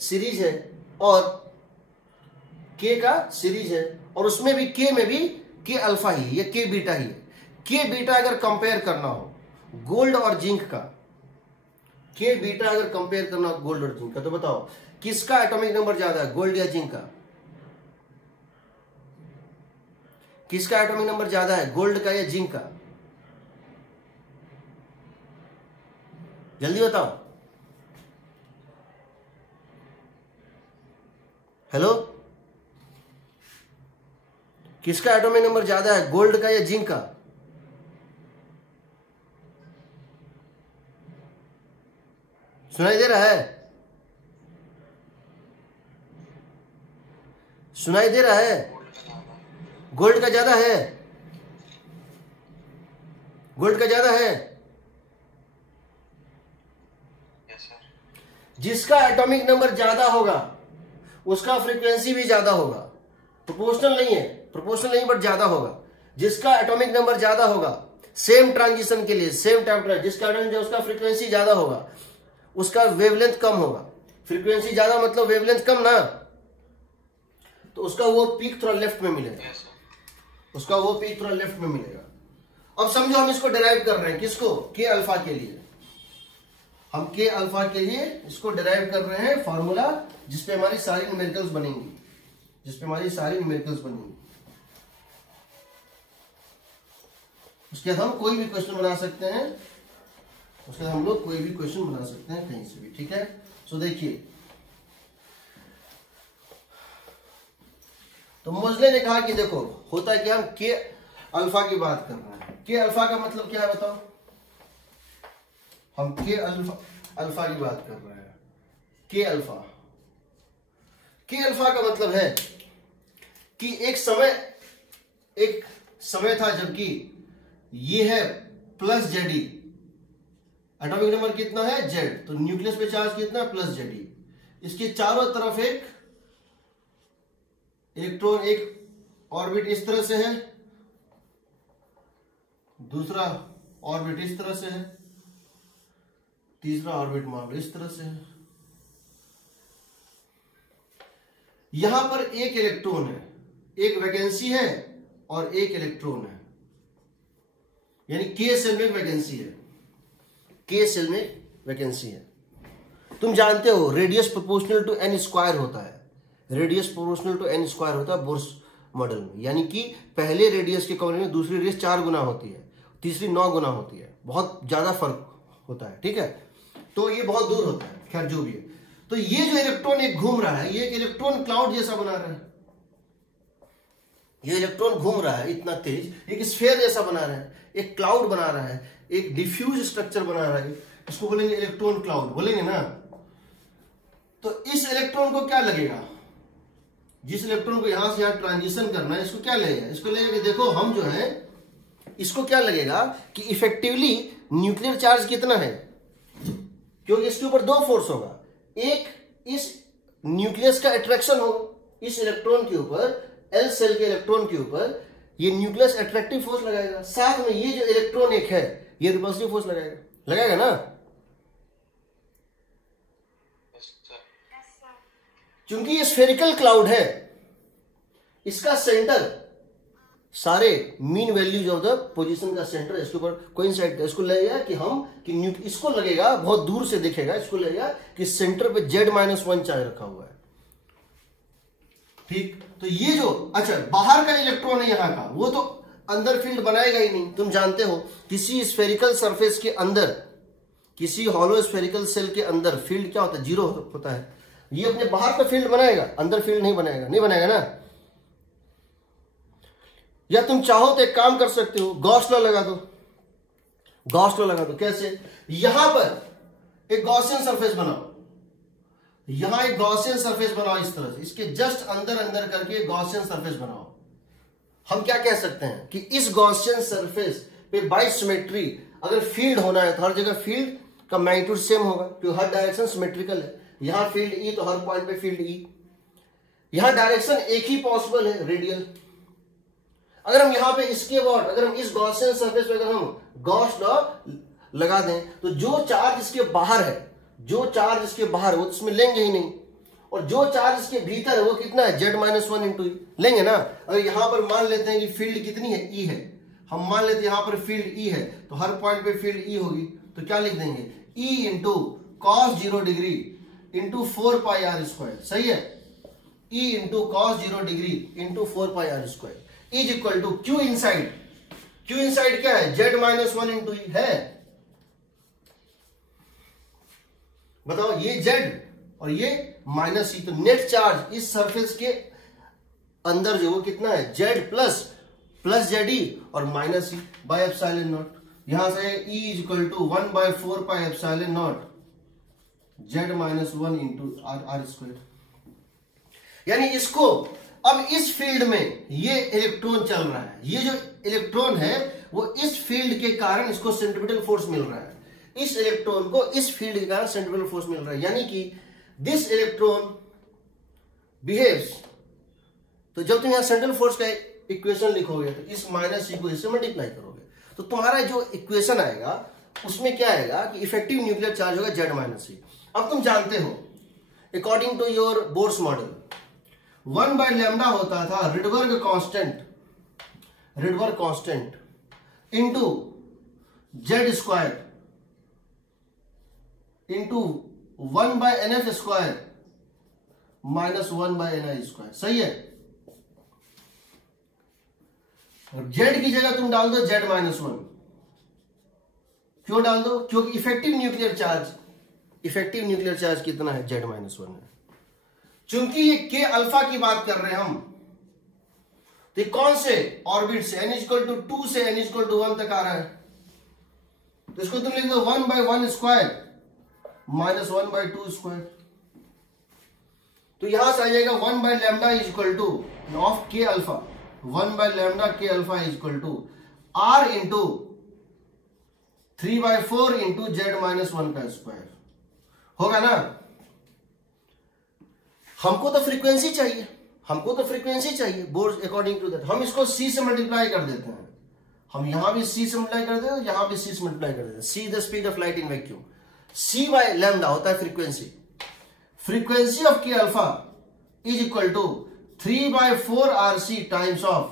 सीरीज है और के का सीरीज है, और उसमें भी के में भी के अल्फा ही है, ये के बीटा ही है। के बीटा अगर कंपेयर करना हो गोल्ड और जिंक का, के बीटा अगर कंपेयर करना हो गोल्ड और जिंक का, तो बताओ किसका एटॉमिक नंबर ज्यादा है, गोल्ड या जिंक का? किसका एटॉमिक नंबर ज्यादा है, गोल्ड का या जिंक का? जल्दी बताओ। हेलो, किसका एटॉमिक नंबर ज्यादा है, गोल्ड का या जिंक का? सुनाई दे रहा है? सुनाई दे रहा है? गोल्ड का ज्यादा है, गोल्ड का ज्यादा है। जिसका एटॉमिक नंबर ज्यादा होगा उसका फ्रीक्वेंसी भी ज्यादा होगा। प्रोपोर्शनल नहीं है, प्रोपोर्शनल नहीं बट ज्यादा होगा। जिसका एटॉमिक नंबर ज्यादा होगा सेम ट्रांजिशन के लिए, सेम टेम्परेचर, जिसका उसका फ्रीक्वेंसी ज्यादा होगा, उसका वेवलेंथ कम होगा। फ्रीक्वेंसी ज्यादा मतलब वेवलेंथ कम ना, तो उसका वो पीक थोड़ा लेफ्ट में मिलेगा, उसका वो पीक थोड़ा लेफ्ट में मिलेगा। अब समझो हम इसको डिराइव कर रहे हैं, किसको? के अल्फा के लिए। हम के अल्फा के लिए इसको डिराइव कर रहे हैं फॉर्मूला, जिसपे हमारी सारी न्यूमेरिकल्स बनेंगी, जिसपे हमारी सारी न्यूमेरिकल्स बनेंगी। उसके बाद हम कोई भी क्वेश्चन बना सकते हैं, उसके बाद हम लोग कोई भी क्वेश्चन बना सकते हैं कहीं से भी, ठीक है। सो देखिए, तो मोजले ने कहा कि देखो होता है कि हम के अल्फा की बात कर रहे हैं। के अल्फा का मतलब क्या है बताओ? हम के अल्फा की बात कर रहे हैं। के अल्फा का मतलब है कि एक समय था जबकि ये है प्लस जेडी, एटॉमिक नंबर कितना है? जेड, तो न्यूक्लियस पे चार्ज कितना? Plus JD. इसके चारों तरफ एक इलेक्ट्रॉन, एक ऑर्बिट इस तरह से है, दूसरा ऑर्बिट इस तरह से है, तीसरा ऑर्बिट मान लो इस तरह से है। यहां पर एक इलेक्ट्रॉन है, एक वैकेंसी है और एक इलेक्ट्रॉन है, यानी के सेल में वैकेंसी है, के सेल में वैकेंसी है। तुम जानते हो radius proportional to N square होता है, radius proportional to N square होता है बोर्स मॉडल में, यानी कि पहले रेडियस के कंपेयर में दूसरी रेडियस 4 गुना होती है, तीसरी 9 गुना होती है, बहुत ज्यादा फर्क होता है, ठीक है। तो ये बहुत दूर होता है, खैर जो भी है। तो ये जो इलेक्ट्रॉन एक घूम रहा है, ये एक इलेक्ट्रॉन क्लाउड जैसा बना रहा है, ये इलेक्ट्रॉन घूम रहा है इतना तेज, एक स्फीयर जैसा बना रहा है, एक क्लाउड बना रहा है, एक डिफ्यूज स्ट्रक्चर बना रहा है, इसको बोलेंगे इलेक्ट्रॉन क्लाउड, बोलेंगे ना। तो इस इलेक्ट्रॉन को क्या लगेगा? जिस इलेक्ट्रॉन को यहां से यहां ट्रांजिशन करना है, इसको क्या लगेगा? इसको लगेगा कि देखो हम जो है, इसको क्या लगेगा कि इफेक्टिवली न्यूक्लियर चार्ज कितना है, क्योंकि इसके ऊपर 2 फोर्स होगा। एक इस न्यूक्लियस का अट्रैक्शन होगा इस इलेक्ट्रॉन के ऊपर, एल सेल के इलेक्ट्रॉन के ऊपर ये न्यूक्लियस अट्रैक्टिव फोर्स लगाएगा, साथ में ये जो इलेक्ट्रॉन एक है ये रिपल्सिव फोर्स लगाएगा ना। क्योंकि ये स्फेरिकल क्लाउड है, इसका सेंटर सारे mean values of the position का सेंटर इसके ऊपर कोइंसाइड, इसको लगेगा कि इसको लगेगा बहुत दूर से दिखेगा, इसको लगेगा कि सेंटर पे Z-1 चार्ज रखा हुआ है, ठीक। तो ये जो अच्छा बाहर का इलेक्ट्रॉन है यहां का, वो तो अंदर फील्ड बनाएगा ही नहीं। तुम जानते हो किसी स्फेरिकल सरफेस के अंदर, किसी हॉलो स्फेरिकल सेल के अंदर फील्ड क्या होता है? 0 होता है। ये अपने बाहर का फील्ड बनाएगा, अंदर फील्ड नहीं बनाएगा ना। या तुम चाहो तो एक काम कर सकते हो, गॉस लॉ लगा दो, गॉस लॉ लगा दो। कैसे? यहां पर एक गॉसियन सरफेस बनाओ, यहां एक गॉसियन सरफेस बनाओ इस तरह से, इसके जस्ट अंदर अंदर करके गॉसियन सरफेस बनाओ। हम क्या कह सकते हैं कि इस गॉसियन सरफेस पे बाय सिमेट्री अगर फील्ड होना है तो हर जगह फील्ड का मैग्नीट्यूड सेम होगा, क्योंकि हर डायरेक्शन सिमेट्रिकल है। यहां फील्ड ई तो हर पॉइंट पे फील्ड ई, यहां डायरेक्शन एक ही पॉसिबल है, रेडियल। अगर हम यहां पे इसके बाद अगर हम इस गॉसियन सरफेस पे अगर हम गॉस लॉ लगा दें तो जो चार्ज इसके बाहर है, जो चार्ज इसके बाहर है वो इसमें लेंगे ही नहीं, और जो चार्ज इसके भीतर है वो कितना है? Z-1 इंटू ई लेंगे ना। अगर यहां पर मान लेते हैं कि फील्ड कितनी है? ई है, हम मान लेते हैं यहां पर फील्ड ई है, तो हर पॉइंट पे फील्ड ई होगी, तो क्या लिख देंगे? E into cos 0 degree into 4 pi R square, सही है। E into cos 0 degree into 4 pi R square is equal to Q inside. Q inside क्या है? Z-1 इंटू ई है। बताओ, ये Z और ये माइनस ई, तो नेट चार्ज इस सरफेस के अंदर जो वो कितना है? Z प्लस ZE और माइनस ई बाय एप्सिलॉन नॉट। यहां से E is equal to 1/4 pi epsilon naught Z-1 into R square. यानी इसको अब इस फील्ड में ये इलेक्ट्रॉन चल रहा है, ये जो इलेक्ट्रॉन है वो इस फील्ड के कारण इसको सेंट्रीपिटल फोर्स मिल रहा है। इस इलेक्ट्रॉन को इस फील्ड के कारण सेंट्रीफ्यूगल फोर्स मिल रहा है, यानी कि दिस इलेक्ट्रॉन बिहेव्स। तो जब तुम यहां सेंट्रल फोर्स का इक्वेशन लिखोगे तो इस माइनस सी को इससे मल्टीप्लाई करोगे तो तुम्हारा जो इक्वेशन आएगा उसमें क्या आएगा कि इफेक्टिव न्यूक्लियर चार्ज होगा Z माइनस सी। अब तुम जानते हो according to your Bohr's model 1/λ होता था Rydberg constant into Z square into 1/NF square minus 1/NI square. सही है। और Z की जगह तुम डाल दो Z माइनस 1। क्यों डाल दो? क्योंकि इफेक्टिव न्यूक्लियर चार्ज कितना है? Z माइनस 1 है। चूंकि ये K अल्फा की बात कर रहे हैं हम, तो कौन से ऑर्बिट से n=2 से n=1 तक आ रहा है, तो इसको तुम लिख दो 1/1 स्क्वायर माइनस 1/2 स्क्वायर। तो यहां से आ जाएगा 1/λ equal to of K alpha 1/λ K alpha equal to R into 3/4 into Z minus 1 का स्क्वायर होगा ना। हमको तो फ्रीक्वेंसी चाहिए बोर्ड अकॉर्डिंग टू दैट हम इसको C से मल्टीप्लाई कर देते हैं। हम यहां भी C से मल्टीप्लाई कर देते हैं, यहां भी C से मल्टीप्लाई कर देते हैं। C the speed of light in vacuum, C/λ होता है frequency of K alpha is equal to 3/4 RC times of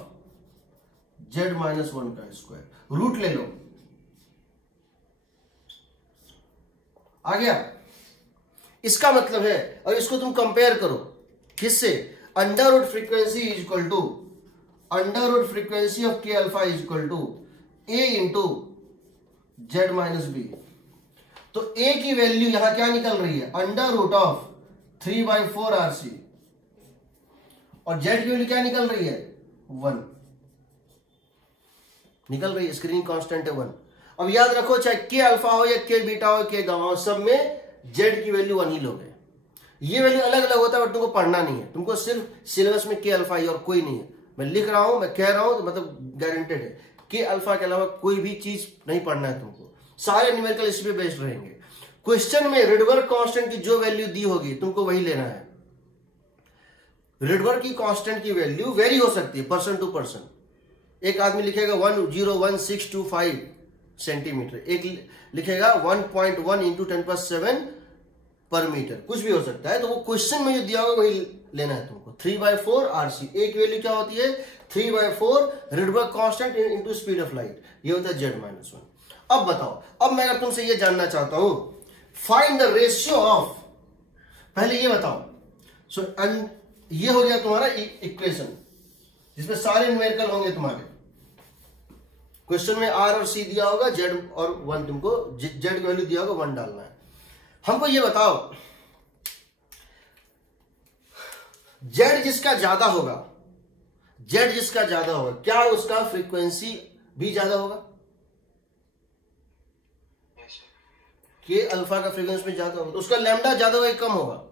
Z minus 1 का स्क्वायर। रूट ले लो, आ गया। इसका मतलब है, और इसको तुम कंपेयर करो किससे? Under root frequency is equal to under root frequency of K alpha is equal to A into Z minus B. तो A की वैल्यू यहां क्या निकल रही है? अंडर रूट ऑफ 3/4 RC, और Z की वैल्यू क्या निकल रही है? 1 निकल रही है। स्क्रीन कांस्टेंट है 1। अब याद रखो चाहे K अल्फा हो या K बीटा हो K गामा हो, सब में Z की वैल्यू 1 ही लोगे। ये वैल्यू अलग अलग होता है और तुमको पढ़ना नहीं है, तुमको सिर्फ सिलेबस में K अल्फा ही और कोई नहीं है। मैं लिख रहा हूं, मैं कह रहा हूं तो मतलब गारंटेड है K अल्फा के अलावा कोई भी चीज नहीं पढ़ना है तुमको। सारे न्यूमेरिकल इसी पे बेस्ड रहेंगे। क्वेश्चन में रिडबर्ग कांस्टेंट की जो वैल्यू दी होगी तुमको वही लेना है। रिडबर्ग की कांस्टेंट की वैल्यू वेरी हो सकती है पर्सन टू पर्सन। एक आदमी लिखेगा 101625 सेंटीमीटर, एक लिखेगा 1.1 इंटू 10⁻7 पर मीटर, कुछ भी हो सकता है। तो वो क्वेश्चन में जो दिया होगा वही लेना है तुमको। 3/4 RC, एक वैल्यू क्या होती है? 3/4 Rydberg constant into speed of light, ये होता है Z माइनस 1। अब बताओ, अब मैं अगर तुमसे ये जानना चाहता हूं फाइंड द रेशियो ऑफ, पहले ये बताओ। ये हो गया तुम्हारा इक्वेशन जिसमें सारे न्यूमेरिकल होंगे तुम्हारे। क्वेश्चन में R और C दिया होगा, Z और 1, तुमको Z की वैल्यू दिया होगा 1 डालना है। हमको ये बताओ Z जिसका ज्यादा होगा क्या उसका फ्रीक्वेंसी भी ज्यादा होगा? K अल्फा का फ्रीक्वेंसी में ज्यादा होगा तो उसका लैम्डा ज्यादा होगा कम होगा?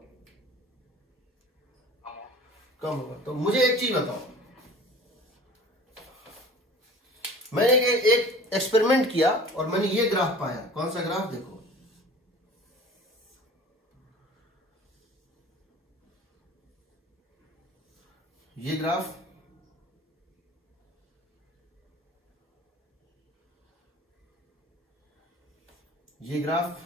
कम होगा। तो मुझे एक चीज बताओ, मैंने एक एक्सपेरिमेंट किया और मैंने ये ग्राफ पाया। कौन सा ग्राफ? देखो, ये ग्राफ, ये ग्राफ,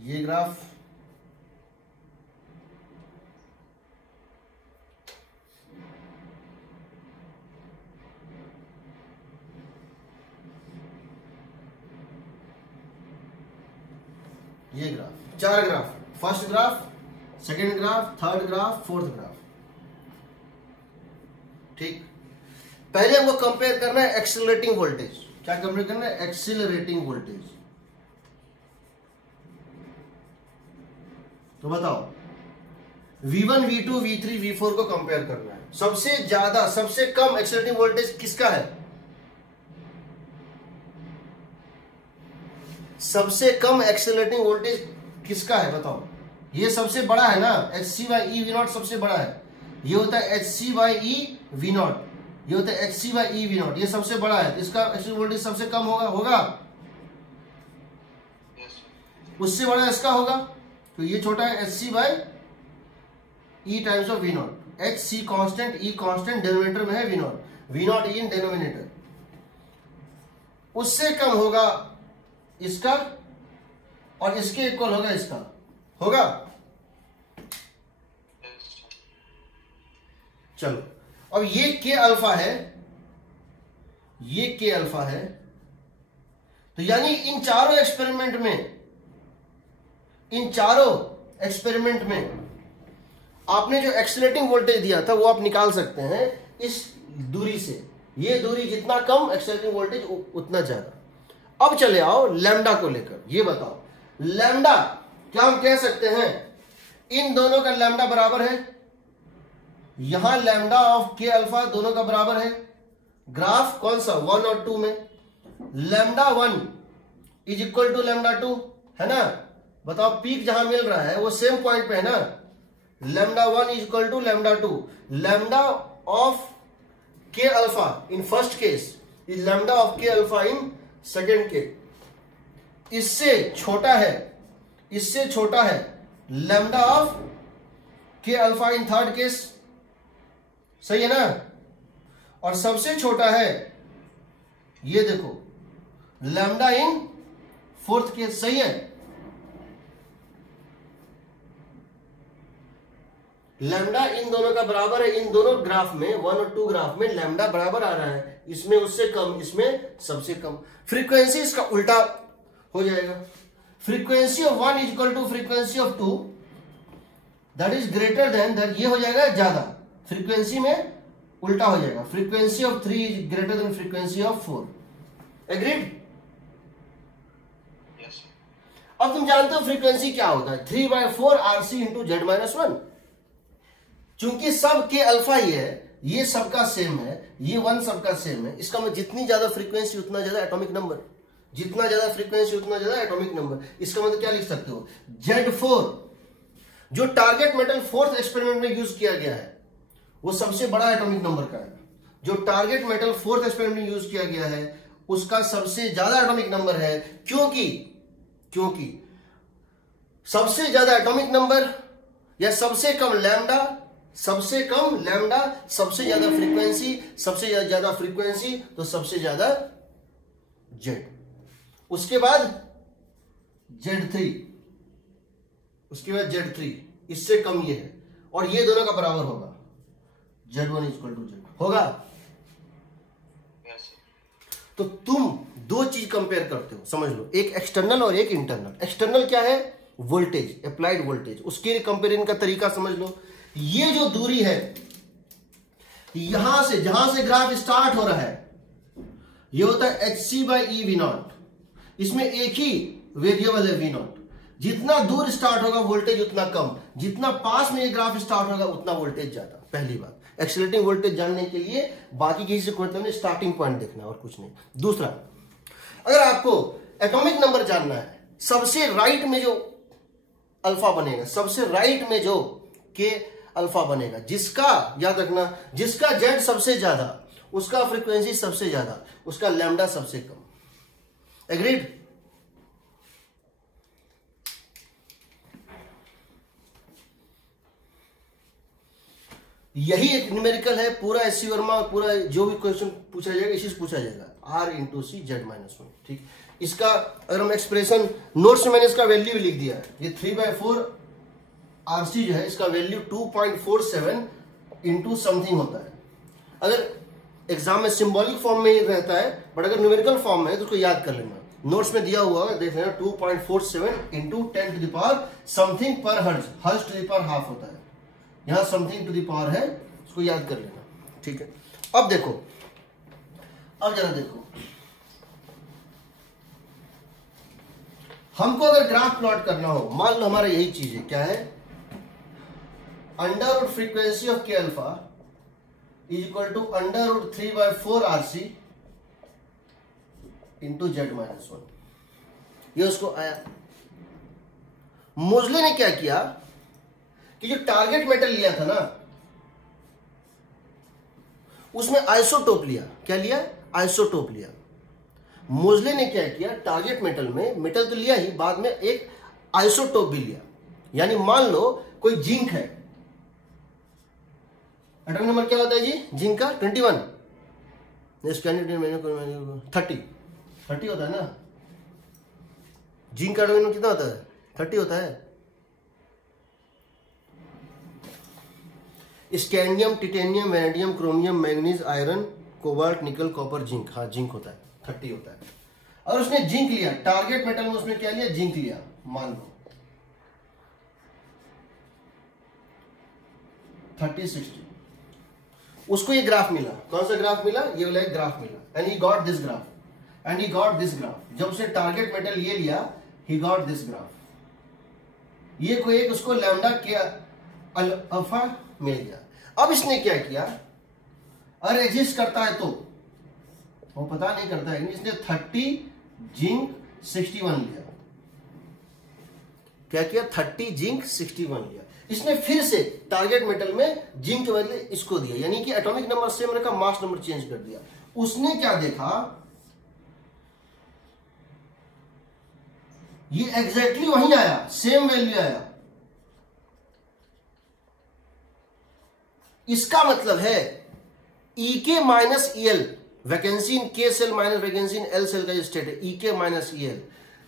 ये ग्राफ, ये graph, 4 graph. First graph, second graph, third graph, fourth graph. ठीक, पहले हमको कंपेयर करना है एक्सेलरेटिंग वोल्टेज। क्या कंपेयर करना है? Accelerating voltage. तो बताओ V1, V2, V3, V4 को कंपेयर करना है। सबसे ज्यादा, सबसे कम एक्सेलरेटिंग वोल्टेज किसका है? सबसे कम एक्सेलरेटिंग वोल्टेज किसका है बताओ? ये सबसे बड़ा है ना, HC/E V0 सबसे बड़ा है। ये होता है HC/E V0। ये होता है HC by e we not, ये सबसे बड़ा है, इसका एक्सटर्नल वोल्टेज सबसे कम होगा उससे बड़ा इसका होगा, तो ये छोटा है HC by E times of V naught. HC constant, E constant, denominator में है वी नॉट इन डिनोमिनेटर, उससे कम होगा इसका और इसके इक्वल होगा इसका, होगा। चलो अब ये के अल्फा है, ये के अल्फा है, तो यानी इन चारों एक्सपेरिमेंट में आपने जो एक्सीलरेटिंग वोल्टेज दिया था वो आप निकाल सकते हैं इस दूरी से, ये दूरी जितना कम एक्सीलरेटिंग वोल्टेज उतना ज्यादा। अब चले आओ लैम्डा को लेकर, ये बताओ लैम्डा क्या हम कह सकते हैं इन दोनों का लैम्डा बराबर है, यहां लैम्डा ऑफ के अल्फा दोनों का बराबर है, ग्राफ कौन सा 1 और 2 में, lambda 1 is equal to lambda 2 है ना, बताओ पीक जहां मिल रहा है वो सेम पॉइंट पे है ना, lambda 1 is equal to lambda 2, lambda of K alpha in first case is lambda of K alpha in second case, इससे छोटा है lambda of K alpha in third case, सही है ना, और सबसे छोटा है ये देखो लैम्डा इन फोर्थ केस, सही है। लैम्डा इन दोनों का बराबर है, इन दोनों ग्राफ में 1 और 2 ग्राफ में लैम्डा बराबर आ रहा है, इसमें उससे कम, इसमें सबसे कम। फ्रीक्वेंसी इसका उल्टा हो जाएगा, frequency of 1 is equal to frequency of 2 that is greater than that, ये हो जाएगा ज्यादा, फ्रीक्वेंसी में उल्टा हो जाएगा, frequency of 3 is greater than frequency of 4, agreed. अब तुम जानते हो फ्रीक्वेंसी क्या होता है, 3/4 RC इंटू Z-1, चूंकि सब के अल्फा ही है, ये सबका सेम है, ये 1 सबका सेम है, इसका मतलब जितनी ज्यादा फ्रीक्वेंसी उतना ज्यादा एटॉमिक नंबर, जितना ज्यादा फ्रीक्वेंसी उतना ज्यादा एटॉमिक नंबर। इसका मतलब क्या लिख सकते हो, Z4 जो टारगेट मेटल फोर्थ एक्सपेरिमेंट में यूज किया गया है वो सबसे बड़ा एटॉमिक नंबर का है, जो टारगेट मेटल फोर्थ एक्सपेरिमेंट में यूज किया गया है उसका सबसे ज्यादा एटॉमिक नंबर है, क्योंकि सबसे ज्यादा एटॉमिक नंबर या सबसे कम लैम्डा, सबसे ज्यादा फ्रीक्वेंसी, सबसे ज्यादा फ्रीक्वेंसी तो सबसे ज्यादा जेड, उसके बाद Z3, उसके बाद Z3, इससे कम ये है, और ये दोनों का बराबर होगा, Z1 इक्वल टू Z होगा। तो तुम दो चीज कंपेयर करते हो, समझ लो, एक एक्सटर्नल और एक इंटरनल। एक्सटर्नल क्या है, वोल्टेज, अप्लाइड वोल्टेज, उसके कंपेरिजन का तरीका समझ लो। ये जो दूरी है यहां से, जहां से ग्राफ स्टार्ट हो रहा है, ये होता है HC by e we not, इसमें एक ही वेरिएबल है वी नॉट, जितना दूर स्टार्ट होगा वोल्टेज उतना कम, जितना पास में ये ग्राफ स्टार्ट होगा उतना वोल्टेज ज्यादा। पहली बात, एक्सीलरेटिंग वोल्टेज जानने के लिए बाकी किसी से कोई मतलब नहीं, स्टार्टिंग पॉइंट देखना और कुछ नहीं। दूसरा, अगर आपको एटॉमिक नंबर जानना है, सबसे राइट में जो अल्फा बनेगा, सबसे राइट में जो के अल्फा बनेगा, जिसका याद रखना, जिसका जेड सबसे ज्यादा, उसका फ्रीक्वेंसी सबसे ज्यादा, उसका लैम्डा सबसे कम, एग्रीड। यही एक न्यूमेरिकल है, पूरा एससी वर्मा, पूरा जो भी क्वेश्चन पूछा जाएगा इसी से पूछा जाएगा, R/C(Z-1), ठीक। इसका अगर हम एक्सप्रेशन, नोट्स में मैंने इसका वैल्यू भी लिख दिया है, ये 3/4 RC जो है इसका वैल्यू 2.47 इंटू समथिंग होता है। अगर एग्जाम में सिंबॉलिक फॉर्म में ही रहता है, बट अगर न्यूमेरिकल फॉर्म में है तो उसको याद कर लेना, नोट्स में दिया हुआ है, देख लेना, 2.47 इंटू 10⁻⁻ समथिंग पर हर्ज, हर्ज टू द पावर हाफ होता है, यहां समथिंग टू द पावर है, उसको याद कर लेना, ठीक है। अब देखो, अब जरा देखो, हमको अगर ग्राफ प्लॉट करना हो, मान लो हमारा यही चीज है, क्या है, under frequency of K alpha is equal to √3/4 RC into Z-1, ये उसको आया। मोजले ने क्या किया कि जो टारगेट मेटल लिया था ना, उसमें आइसोटोप लिया। क्या लिया? आइसोटोप लिया। मोजले ने क्या किया, टारगेट मेटल में मेटल तो लिया ही, बाद में एक आइसोटोप भी लिया। यानी मान लो कोई जिंक है, एटॉमिक नंबर क्या होता है जी जिंक का? 21। 30 होता है ना। जिंक का एटॉमिक नंबर कितना होता है? 30 होता है। Scandium, titanium, vanadium, chromium, manganese, iron, cobalt, निकल, कॉपर, जिंक। हाँ जिंक होता है, 30 होता है। और उसने जिंक लिया, टारगेट मेटल में उसने क्या लिया? जिंक लिया। मान लो 30, 60। उसको ये ग्राफ मिला। कौन सा ग्राफ मिला? ये वाला एक ग्राफ मिला। And he got this graph, and he got this graph. जब उसने टारगेट मेटल ये लिया, ही गॉट दिस ग्राफ। ये कोई एक उसको लैम्डा के अल्फा मिल गया। अब इसने क्या किया, अरे एग्जिस्ट करता है तो वो पता नहीं करता है, इसने 30 जिंक 61 लिया। क्या किया? 30 जिंक 61 लिया। इसने फिर से टारगेट मेटल में जिंक के बदले इसको दिया, यानी कि एटॉमिक नंबर सेम रखा, मास नंबर चेंज कर दिया। उसने क्या देखा, ये एग्जैक्टली वहीं आया, सेम वैल्यू आया। इसका मतलब है EK minus EL, vacancy in K shell minus vacancy in L shell का जो स्टेट है EK माइनस EL,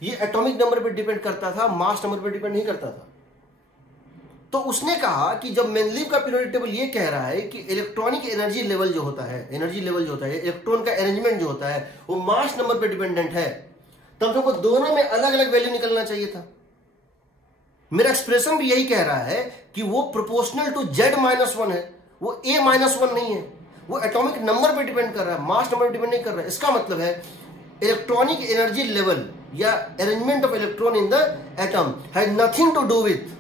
ये एटॉमिक नंबर पे डिपेंड करता था, मास नंबर पे डिपेंड नहीं करता था। तो उसने कहा कि जब मेंडलीव का पीरियोडिक टेबल ये कह रहा है कि इलेक्ट्रॉनिक एनर्जी लेवल जो होता है, एनर्जी लेवल जो होता है, इलेक्ट्रॉन का अरेंजमेंट जो होता है वो मास नंबर पे डिपेंडेंट है, तब तुमको दोनों में अलग अलग वैल्यू निकलना चाहिए था। मेरा एक्सप्रेशन भी यही कह रहा है कि वो प्रोपोर्शनल टू Z-1 है, वो A-1 नहीं है, वो एटॉमिक नंबर पे डिपेंड कर रहा है, मास नंबर पे डिपेंड नहीं कर रहा है। इसका मतलब है इलेक्ट्रॉनिक एनर्जी लेवल या arrangement of electron in the atom has nothing to do with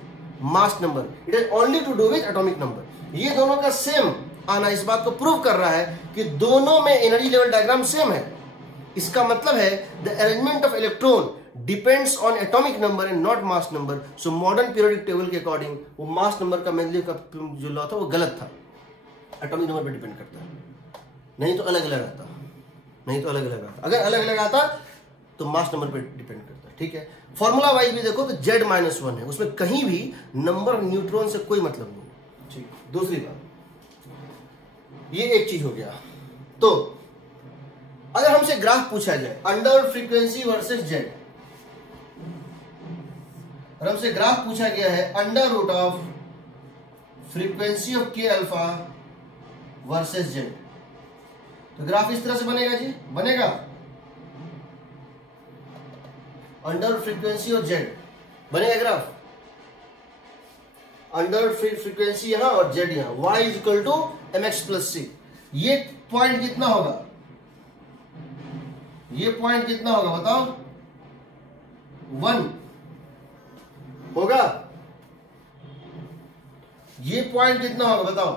mass number, it has only to do with atomic number. ये दोनों का सेम आना इस बात को प्रूव कर रहा है कि दोनों में एनर्जी लेवल डायग्राम सेम है। इसका मतलब है the arrangement of electron depends on atomic number and not mass number. So modern periodic table के अकॉर्डिंग वो मास नंबर का मेंडलीव का जो लॉ था वो गलत था, एटॉमिक नंबर पे डिपेंड करता है। नहीं तो अलग अलग आता, नहीं तो अलग अलग आता। अगर अलग अलग आता तो मास नंबर पे डिपेंड करता है। ठीक है, फॉर्मूला वाइज भी देखो तो Z-1 है, उसमें कहीं भी नंबर न्यूट्रॉन से कोई मतलब नहीं। ठीक, दूसरी बात, ये एक चीज हो गया। तो अगर हमसे ग्राफ पूछा जाए अंडर फ्रीक्वेंसी वर्सेस जेड, और हमसे ग्राफ पूछा गया है under root of frequency of K alpha versus Z, तो ग्राफ इस तरह से बनेगा जी, बनेगा अंडर फ्रीक्वेंसी और जेड बनेगा ग्राफ, अंडर फ्रीक्वेंसी यहां और जेड यहां, y is equal to mx plus c। ये पॉइंट कितना होगा, ये पॉइंट कितना होगा बताओ, 1 होगा। ये पॉइंट कितना होगा बताओ,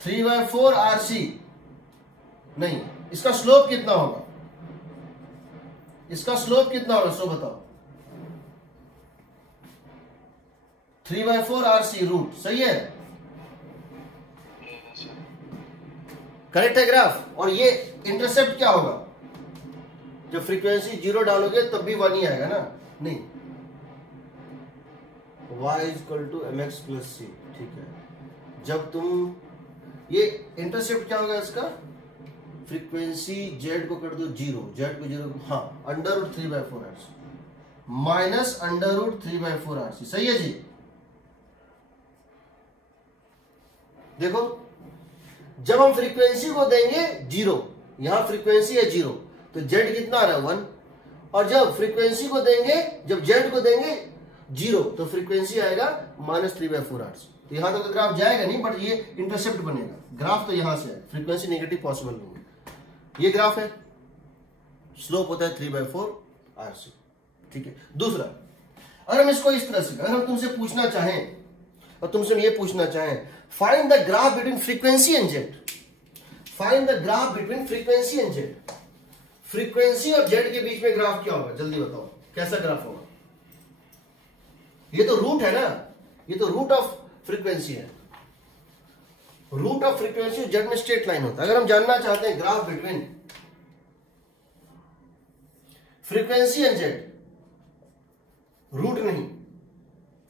3/4 RC। नहीं, इसका स्लोप कितना होगा, इसका स्लोप कितना होगा सो बताओ, 3/4 RC रूट। सही है, करेक्ट है ग्राफ। और ये इंटरसेप्ट क्या होगा, जब फ्रीक्वेंसी 0 डालोगे तब भी 1 ही आएगा ना, नहीं, y is equal to mx plus c। ठीक है, जब तुम ये इंटरसेप्ट क्या होगा इसका, फ्रीक्वेंसी z को कर दो 0, z को 0, हाँ, under root 3/4 RC minus under root 3/4 RC। सही है जी। देखो, जब हम फ्रीक्वेंसी को देंगे 0, यहां फ्रीक्वेंसी है 0, तो z कितना आ रहा है 1, और जब फ्रीक्वेंसी को देंगे, जब z को देंगे 0, तो फ्रीक्वेंसी आएगा -3/4 RC। तो यहां तक तो ग्राफ जाएगा नहीं, बट ये इंटरसेप्ट बनेगा। ग्राफ तो यहां से है, फ्रीक्वेंसी नेगेटिव पॉसिबल नहीं है। ये ग्राफ है, स्लोप होता है 3/4 RC। ठीक है, दूसरा, अगर हम इसको इस तरह से, अगर हम तुमसे पूछना चाहें और तुमसे ये पूछना चाहें, find the graph between frequency and Z, find the graph between frequency and Z, frequency और जेड के बीच में ग्राफ क्या होगा, जल्दी बताओ कैसा ग्राफ होगा। ये तो रूट है ना, ये तो रूट ऑफ फ्रीक्वेंसी है, रूट ऑफ फ्रीक्वेंसी जेड में स्ट्रेट लाइन होता है। अगर हम जानना चाहते हैं graph between frequency and z, root नहीं,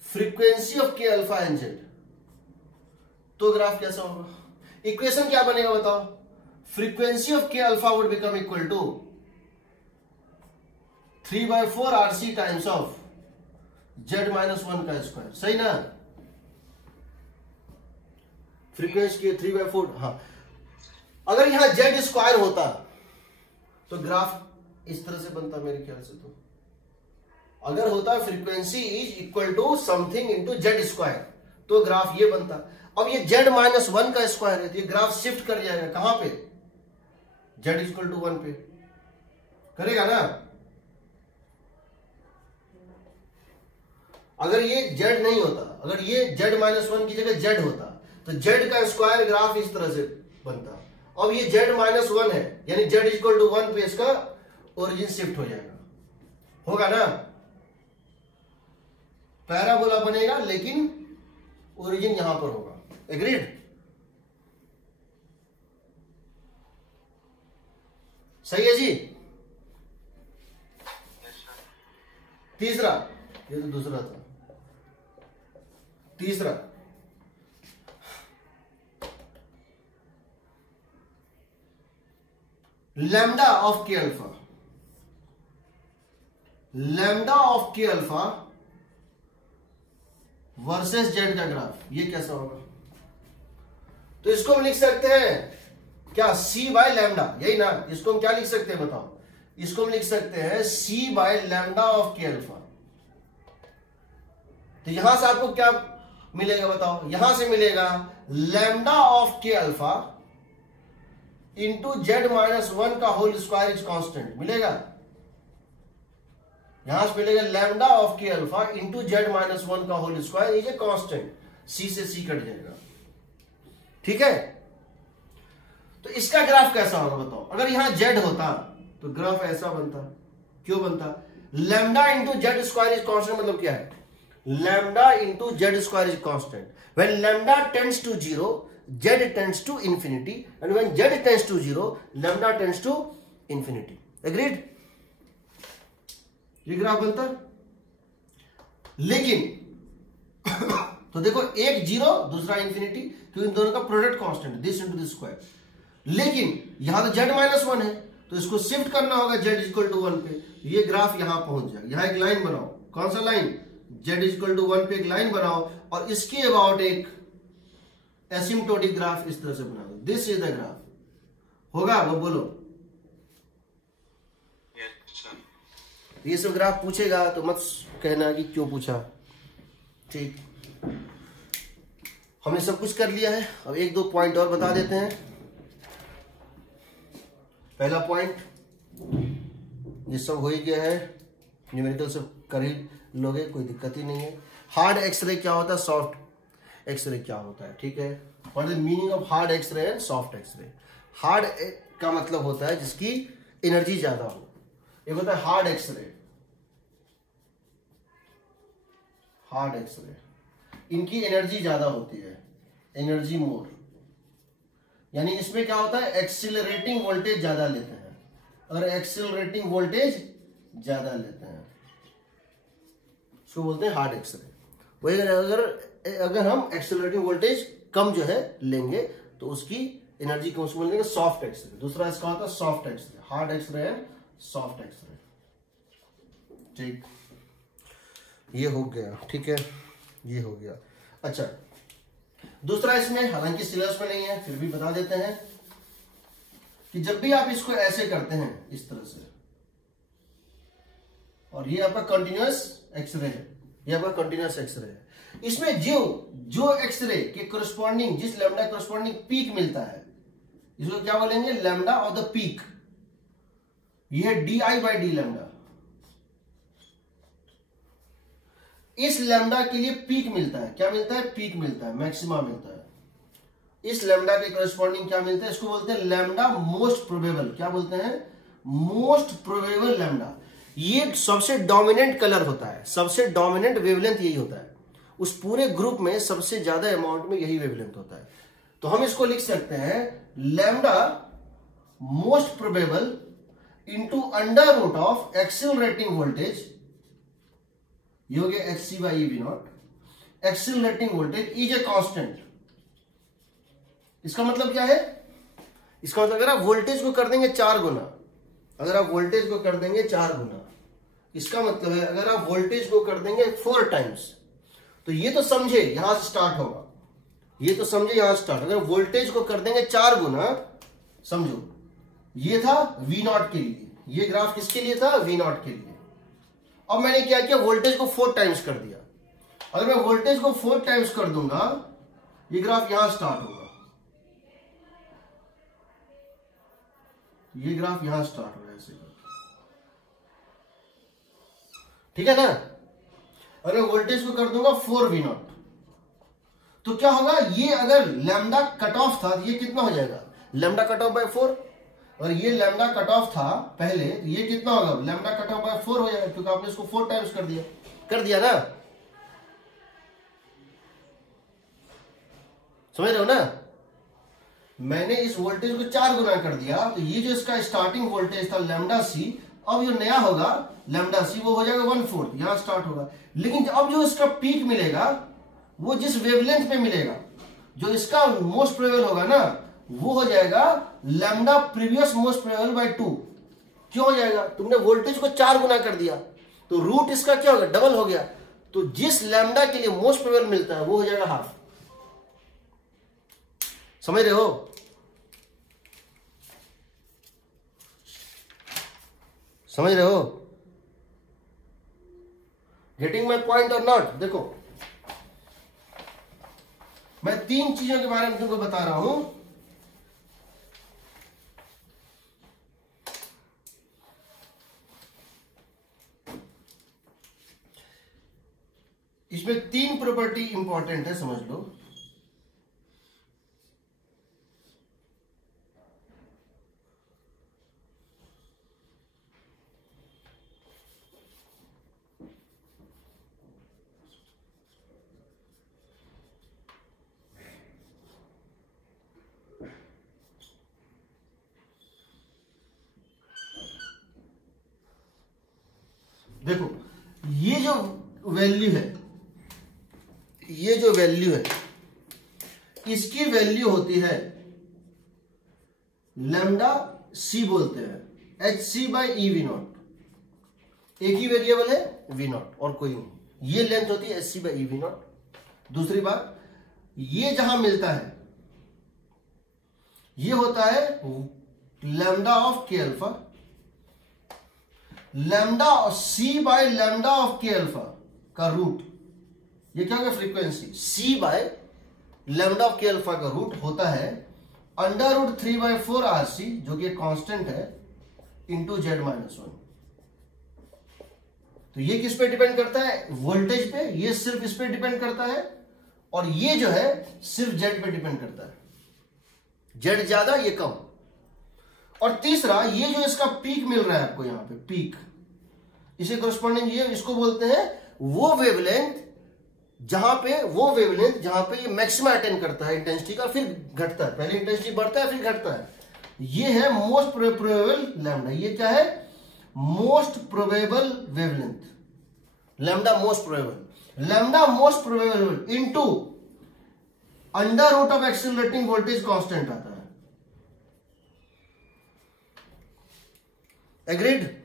frequency of K alpha and z, तो ग्राफ कैसा होगा? इक्वेशन क्या बनेगा बताओ? Frequency of K alpha would become equal to 3/4 RC times of Z minus 1 का स्क्वायर, सही ना? फ्रीक्वेंसी के 3/4, हाँ। अगर यहां जेड स्क्वायर होता तो ग्राफ इस तरह से बनता मेरे ख्याल से। तो अगर होता frequency is equal to something into z square, तो ग्राफ ये बनता। अब ये जेड माइनस 1 का स्क्वायर है, तो ये ग्राफ शिफ्ट कर जाएगा कहां पे? जेड इक्वल टू 1 पे करेगा ना। अगर ये जेड नहीं होता, अगर ये जेड माइनस 1 की जगह जेड होता, तो जेड का स्क्वायर ग्राफ इस तरह से बनता। अब ये जेड माइनस 1 है, यानी जेड इक्वल टू 1 पे इसका ओरिजिन शिफ्ट हो जाएगा, होगा ना? पैराबोला बनेगा लेकिन ओरिजिन यहां पर होगा। एग्रीड? सही है जी? तीसरा, ये तो दूसरा था। तीसरा, lambda of K alpha, lambda of K alpha versus Z का ग्राफ, ये कैसा होगा? तो इसको हम लिख सकते हैं क्या? सी बाय लैम्डा, यही ना? इसको हम क्या लिख सकते हैं बताओ? इसको हम लिख सकते हैं सी by lambda of K alpha. तो यहां से आपको क्या मिलेगा बताओ? यहां से मिलेगा lambda of K alpha into Z minus 1 का होल स्क्वायर इज कांस्टेंट, मिलेगा। यहां से मिलेगा lambda of K alpha into Z minus 1 का whole square is a constant, C से सी कट जाएगा, ठीक है? तो इसका ग्राफ कैसा होगा बताओ? अगर यहां जेड होता तो ग्राफ ऐसा बनता। क्यों बनता? Lambda into z square is constant, मतलब क्या है? Lambda into z square is constant. When lambda tends to 0, z tends to infinity, and when z tends to 0, lambda tends to infinity. Agreed? ये ग्राफ बनता। लेकिन तो देखो, एक 0 दूसरा इंफिनिटी, क्योंकि इन दोनों का product constant, this into this square. लेकिन यहां तो z माइनस 1 है, तो इसको शिफ्ट करना होगा z इक्वल टू 1 पे। ये ग्राफ यहां पहुंच जाएगा। यहां एक लाइन बनाओ, कौन सा लाइन? z इक्वल टू 1 पे एक लाइन बनाओ, और इसके अबाउट एक एसिम्प्टोटिक ग्राफ इस तरह से बना दो। दिस इज द ग्राफ, होगा? वो बोलो। ये सब ग्राफ पूछेगा तो मत कहना कि क्यों पूछा, ठीक? हमने सब कुछ कर लिया है। अब एक दो पॉइंट और बता देते हैं। पहला पॉइंट, ये सब हो ही गया है, न्यूमेरिकल सब कर ही लोगे, कोई दिक्कत ही नहीं है। हार्ड एक्सरे क्या होता है, सॉफ्ट एक्सरे क्या होता है, ठीक है? What is the meaning of hard x-ray and soft x-ray? Hard का मतलब होता है जिसकी एनर्जी ज्यादा हो, एक होता है हार्ड एक्सरे। हार्ड एक्सरे, इनकी एनर्जी ज्यादा होती है, एनर्जी मोर, यानी इसमें क्या होता है, एक्सिलरेटिंग वोल्टेज ज्यादा लेते हैं। अगर एक्सिलरेटिंग वोल्टेज ज्यादा लेते हैं उसको बोलते हैं हार्ड एक्सरे। वही अगर हम एक्सिलरेटिंग वोल्टेज कम जो है लेंगे तो उसकी एनर्जी को उसको बोलेंगे सॉफ्ट एक्सरे। दूसरा इसका होता है soft x-ray, hard x-ray and soft x-ray, ठीक? ये हो गया, ठीक है? ये हो गया। अच्छा, दूसरा इसमें, हालांकि सिलेबस में नहीं है फिर भी बता देते हैं कि जब भी आप इसको ऐसे करते हैं इस तरह से, और ये आपका कंटिन्यूअस एक्सरे है, ये आपका कंटिन्यूअस एक्सरे है, इसमें जो एक्सरे के कोरस्पॉन्डिंग, जिस लैम्डा कोरस्पॉन्डिंग पीक मिलता है, इसको क्या बोलेंगे, लैम्डा ऑफ द पीक। ये डी.आई. बाई डी लैम्डा, इस लैम्डा के लिए पीक मिलता है। क्या मिलता है? पीक मिलता है, मैक्सिमा मिलता है। इस लैम्डा के कोरस्पॉन्डिंग क्या मिलता है, इसको बोलते हैं लैम्डा मोस्ट प्रोबेबल। क्या बोलते हैं? Most probable lambda. ये सबसे डोमिनेंट कलर होता है, सबसे डोमिनेंट वेवलेंथ यही होता है। उस पूरे ग्रुप में सबसे ज्यादा अमाउंट में यही वेवलेंथ होता है। तो हम इसको लिख सकते हैं lambda most probable into under root of accelerating voltage, ये हो गया HC by e we naught. Accelerating voltage is a constant. इसका मतलब क्या है? इसका मतलब अगर आप वोल्टेज को कर देंगे 4 गुना, अगर आप वोल्टेज को कर देंगे 4 गुना, इसका मतलब है अगर आप वोल्टेज को कर देंगे 4 टाइम्स, तो ये तो समझे यहां से स्टार्ट होगा, ये तो समझे यहां स्टार्ट। अगर वोल्टेज को कर देंगे 4 गुना, समझो ये था V0 के लिए, ये ग्राफ किसके लिए था? V0 के लिए। अब मैंने क्या किया? वोल्टेज को 4 टाइम्स कर दिया। अगर मैं वोल्टेज को 4 टाइम्स कर दूंगा, ये ग्राफ यहां स्टार्ट होगा, ये ग्राफ यहां स्टार्ट हो रहा है ऐसे। ठीक है ना? अगर मैं वोल्टेज को कर दूंगा 4V0, तो क्या होगा? ये अगर लैम्डा कट ऑफ था तो ये कितना हो जाएगा? Lambda cut off by 4। और ये लैम्डा कट ऑफ था पहले, तो ये कितना होगा? लैम्डा कट ऑफ बाय 4 हो जाएगा, क्योंकि आपने इसको 4 टाइम्स कर दिया ना। समझ रहे हो ना? मैंने इस वोल्टेज को 4 गुना कर दिया, तो ये जो इसका स्टार्टिंग वोल्टेज था लैम्डा सी, अब जो नया होगा लैम्डा सी वो हो जाएगा 1/4, यहां स्टार्ट होगा। लेकिन अब जो इसका पीक मिलेगा वो जिस वेवलेंथ पे मिलेगा, जो इसका मोस्ट प्रोबेबल होगा ना, वो हो जाएगा lambda previous most probable by 2। क्यों हो जाएगा? तुमने वोल्टेज को 4 गुना कर दिया, तो रूट इसका क्या होगा? डबल हो गया। तो जिस लैम्डा के लिए मोस्ट प्रोबेबल मिलता है वो हो जाएगा हाफ। समझ रहे हो? समझ रहे हो? गेटिंग माई पॉइंट और नॉट? देखो, मैं 3 चीजों के बारे में तुमको बता रहा हूं। इसमें 3 प्रॉपर्टी इंपॉर्टेंट है, समझ लो। देखो, ये जो वैल्यू है, ये जो वैल्यू है, इसकी वैल्यू होती है लैम्डा सी बोलते हैं, HC by e we naught. एक ही वेरिएबल है वी नॉट और कोई नहीं। ये लेंथ होती है HC by e we naught. दूसरी बात, ये जहां मिलता है ये होता है lambda of K alpha. Lambda c by lambda of K alpha का रूट, ये क्या होगा? Frequency. C by lambda of K alpha का रूट होता है अंडर रूट 3/4 RC, जो कि कांस्टेंट है, इंटू Z-1। तो ये किस पे डिपेंड करता है? वोल्टेज पे। ये सिर्फ इस पे डिपेंड करता है, और ये जो है सिर्फ Z पे डिपेंड करता है। Z ज्यादा, ये कम। और तीसरा, ये जो इसका पीक मिल रहा है आपको यहां पे, पीक, इसे करस्पॉन्डिंग ये इसको बोलते हैं वो वेवलेंथ जहां पे ये मैक्सिमम अटेन करता है इंटेंसिटी का, फिर घटता है। पहले इंटेंसिटी बढ़ता है फिर घटता है। ये है मोस्ट प्रोबेबल लैम्डा। ये क्या है? Most probable wavelength, lambda most probable. Lambda most probable into under root of accelerating voltage constant आता है। एग्रीड?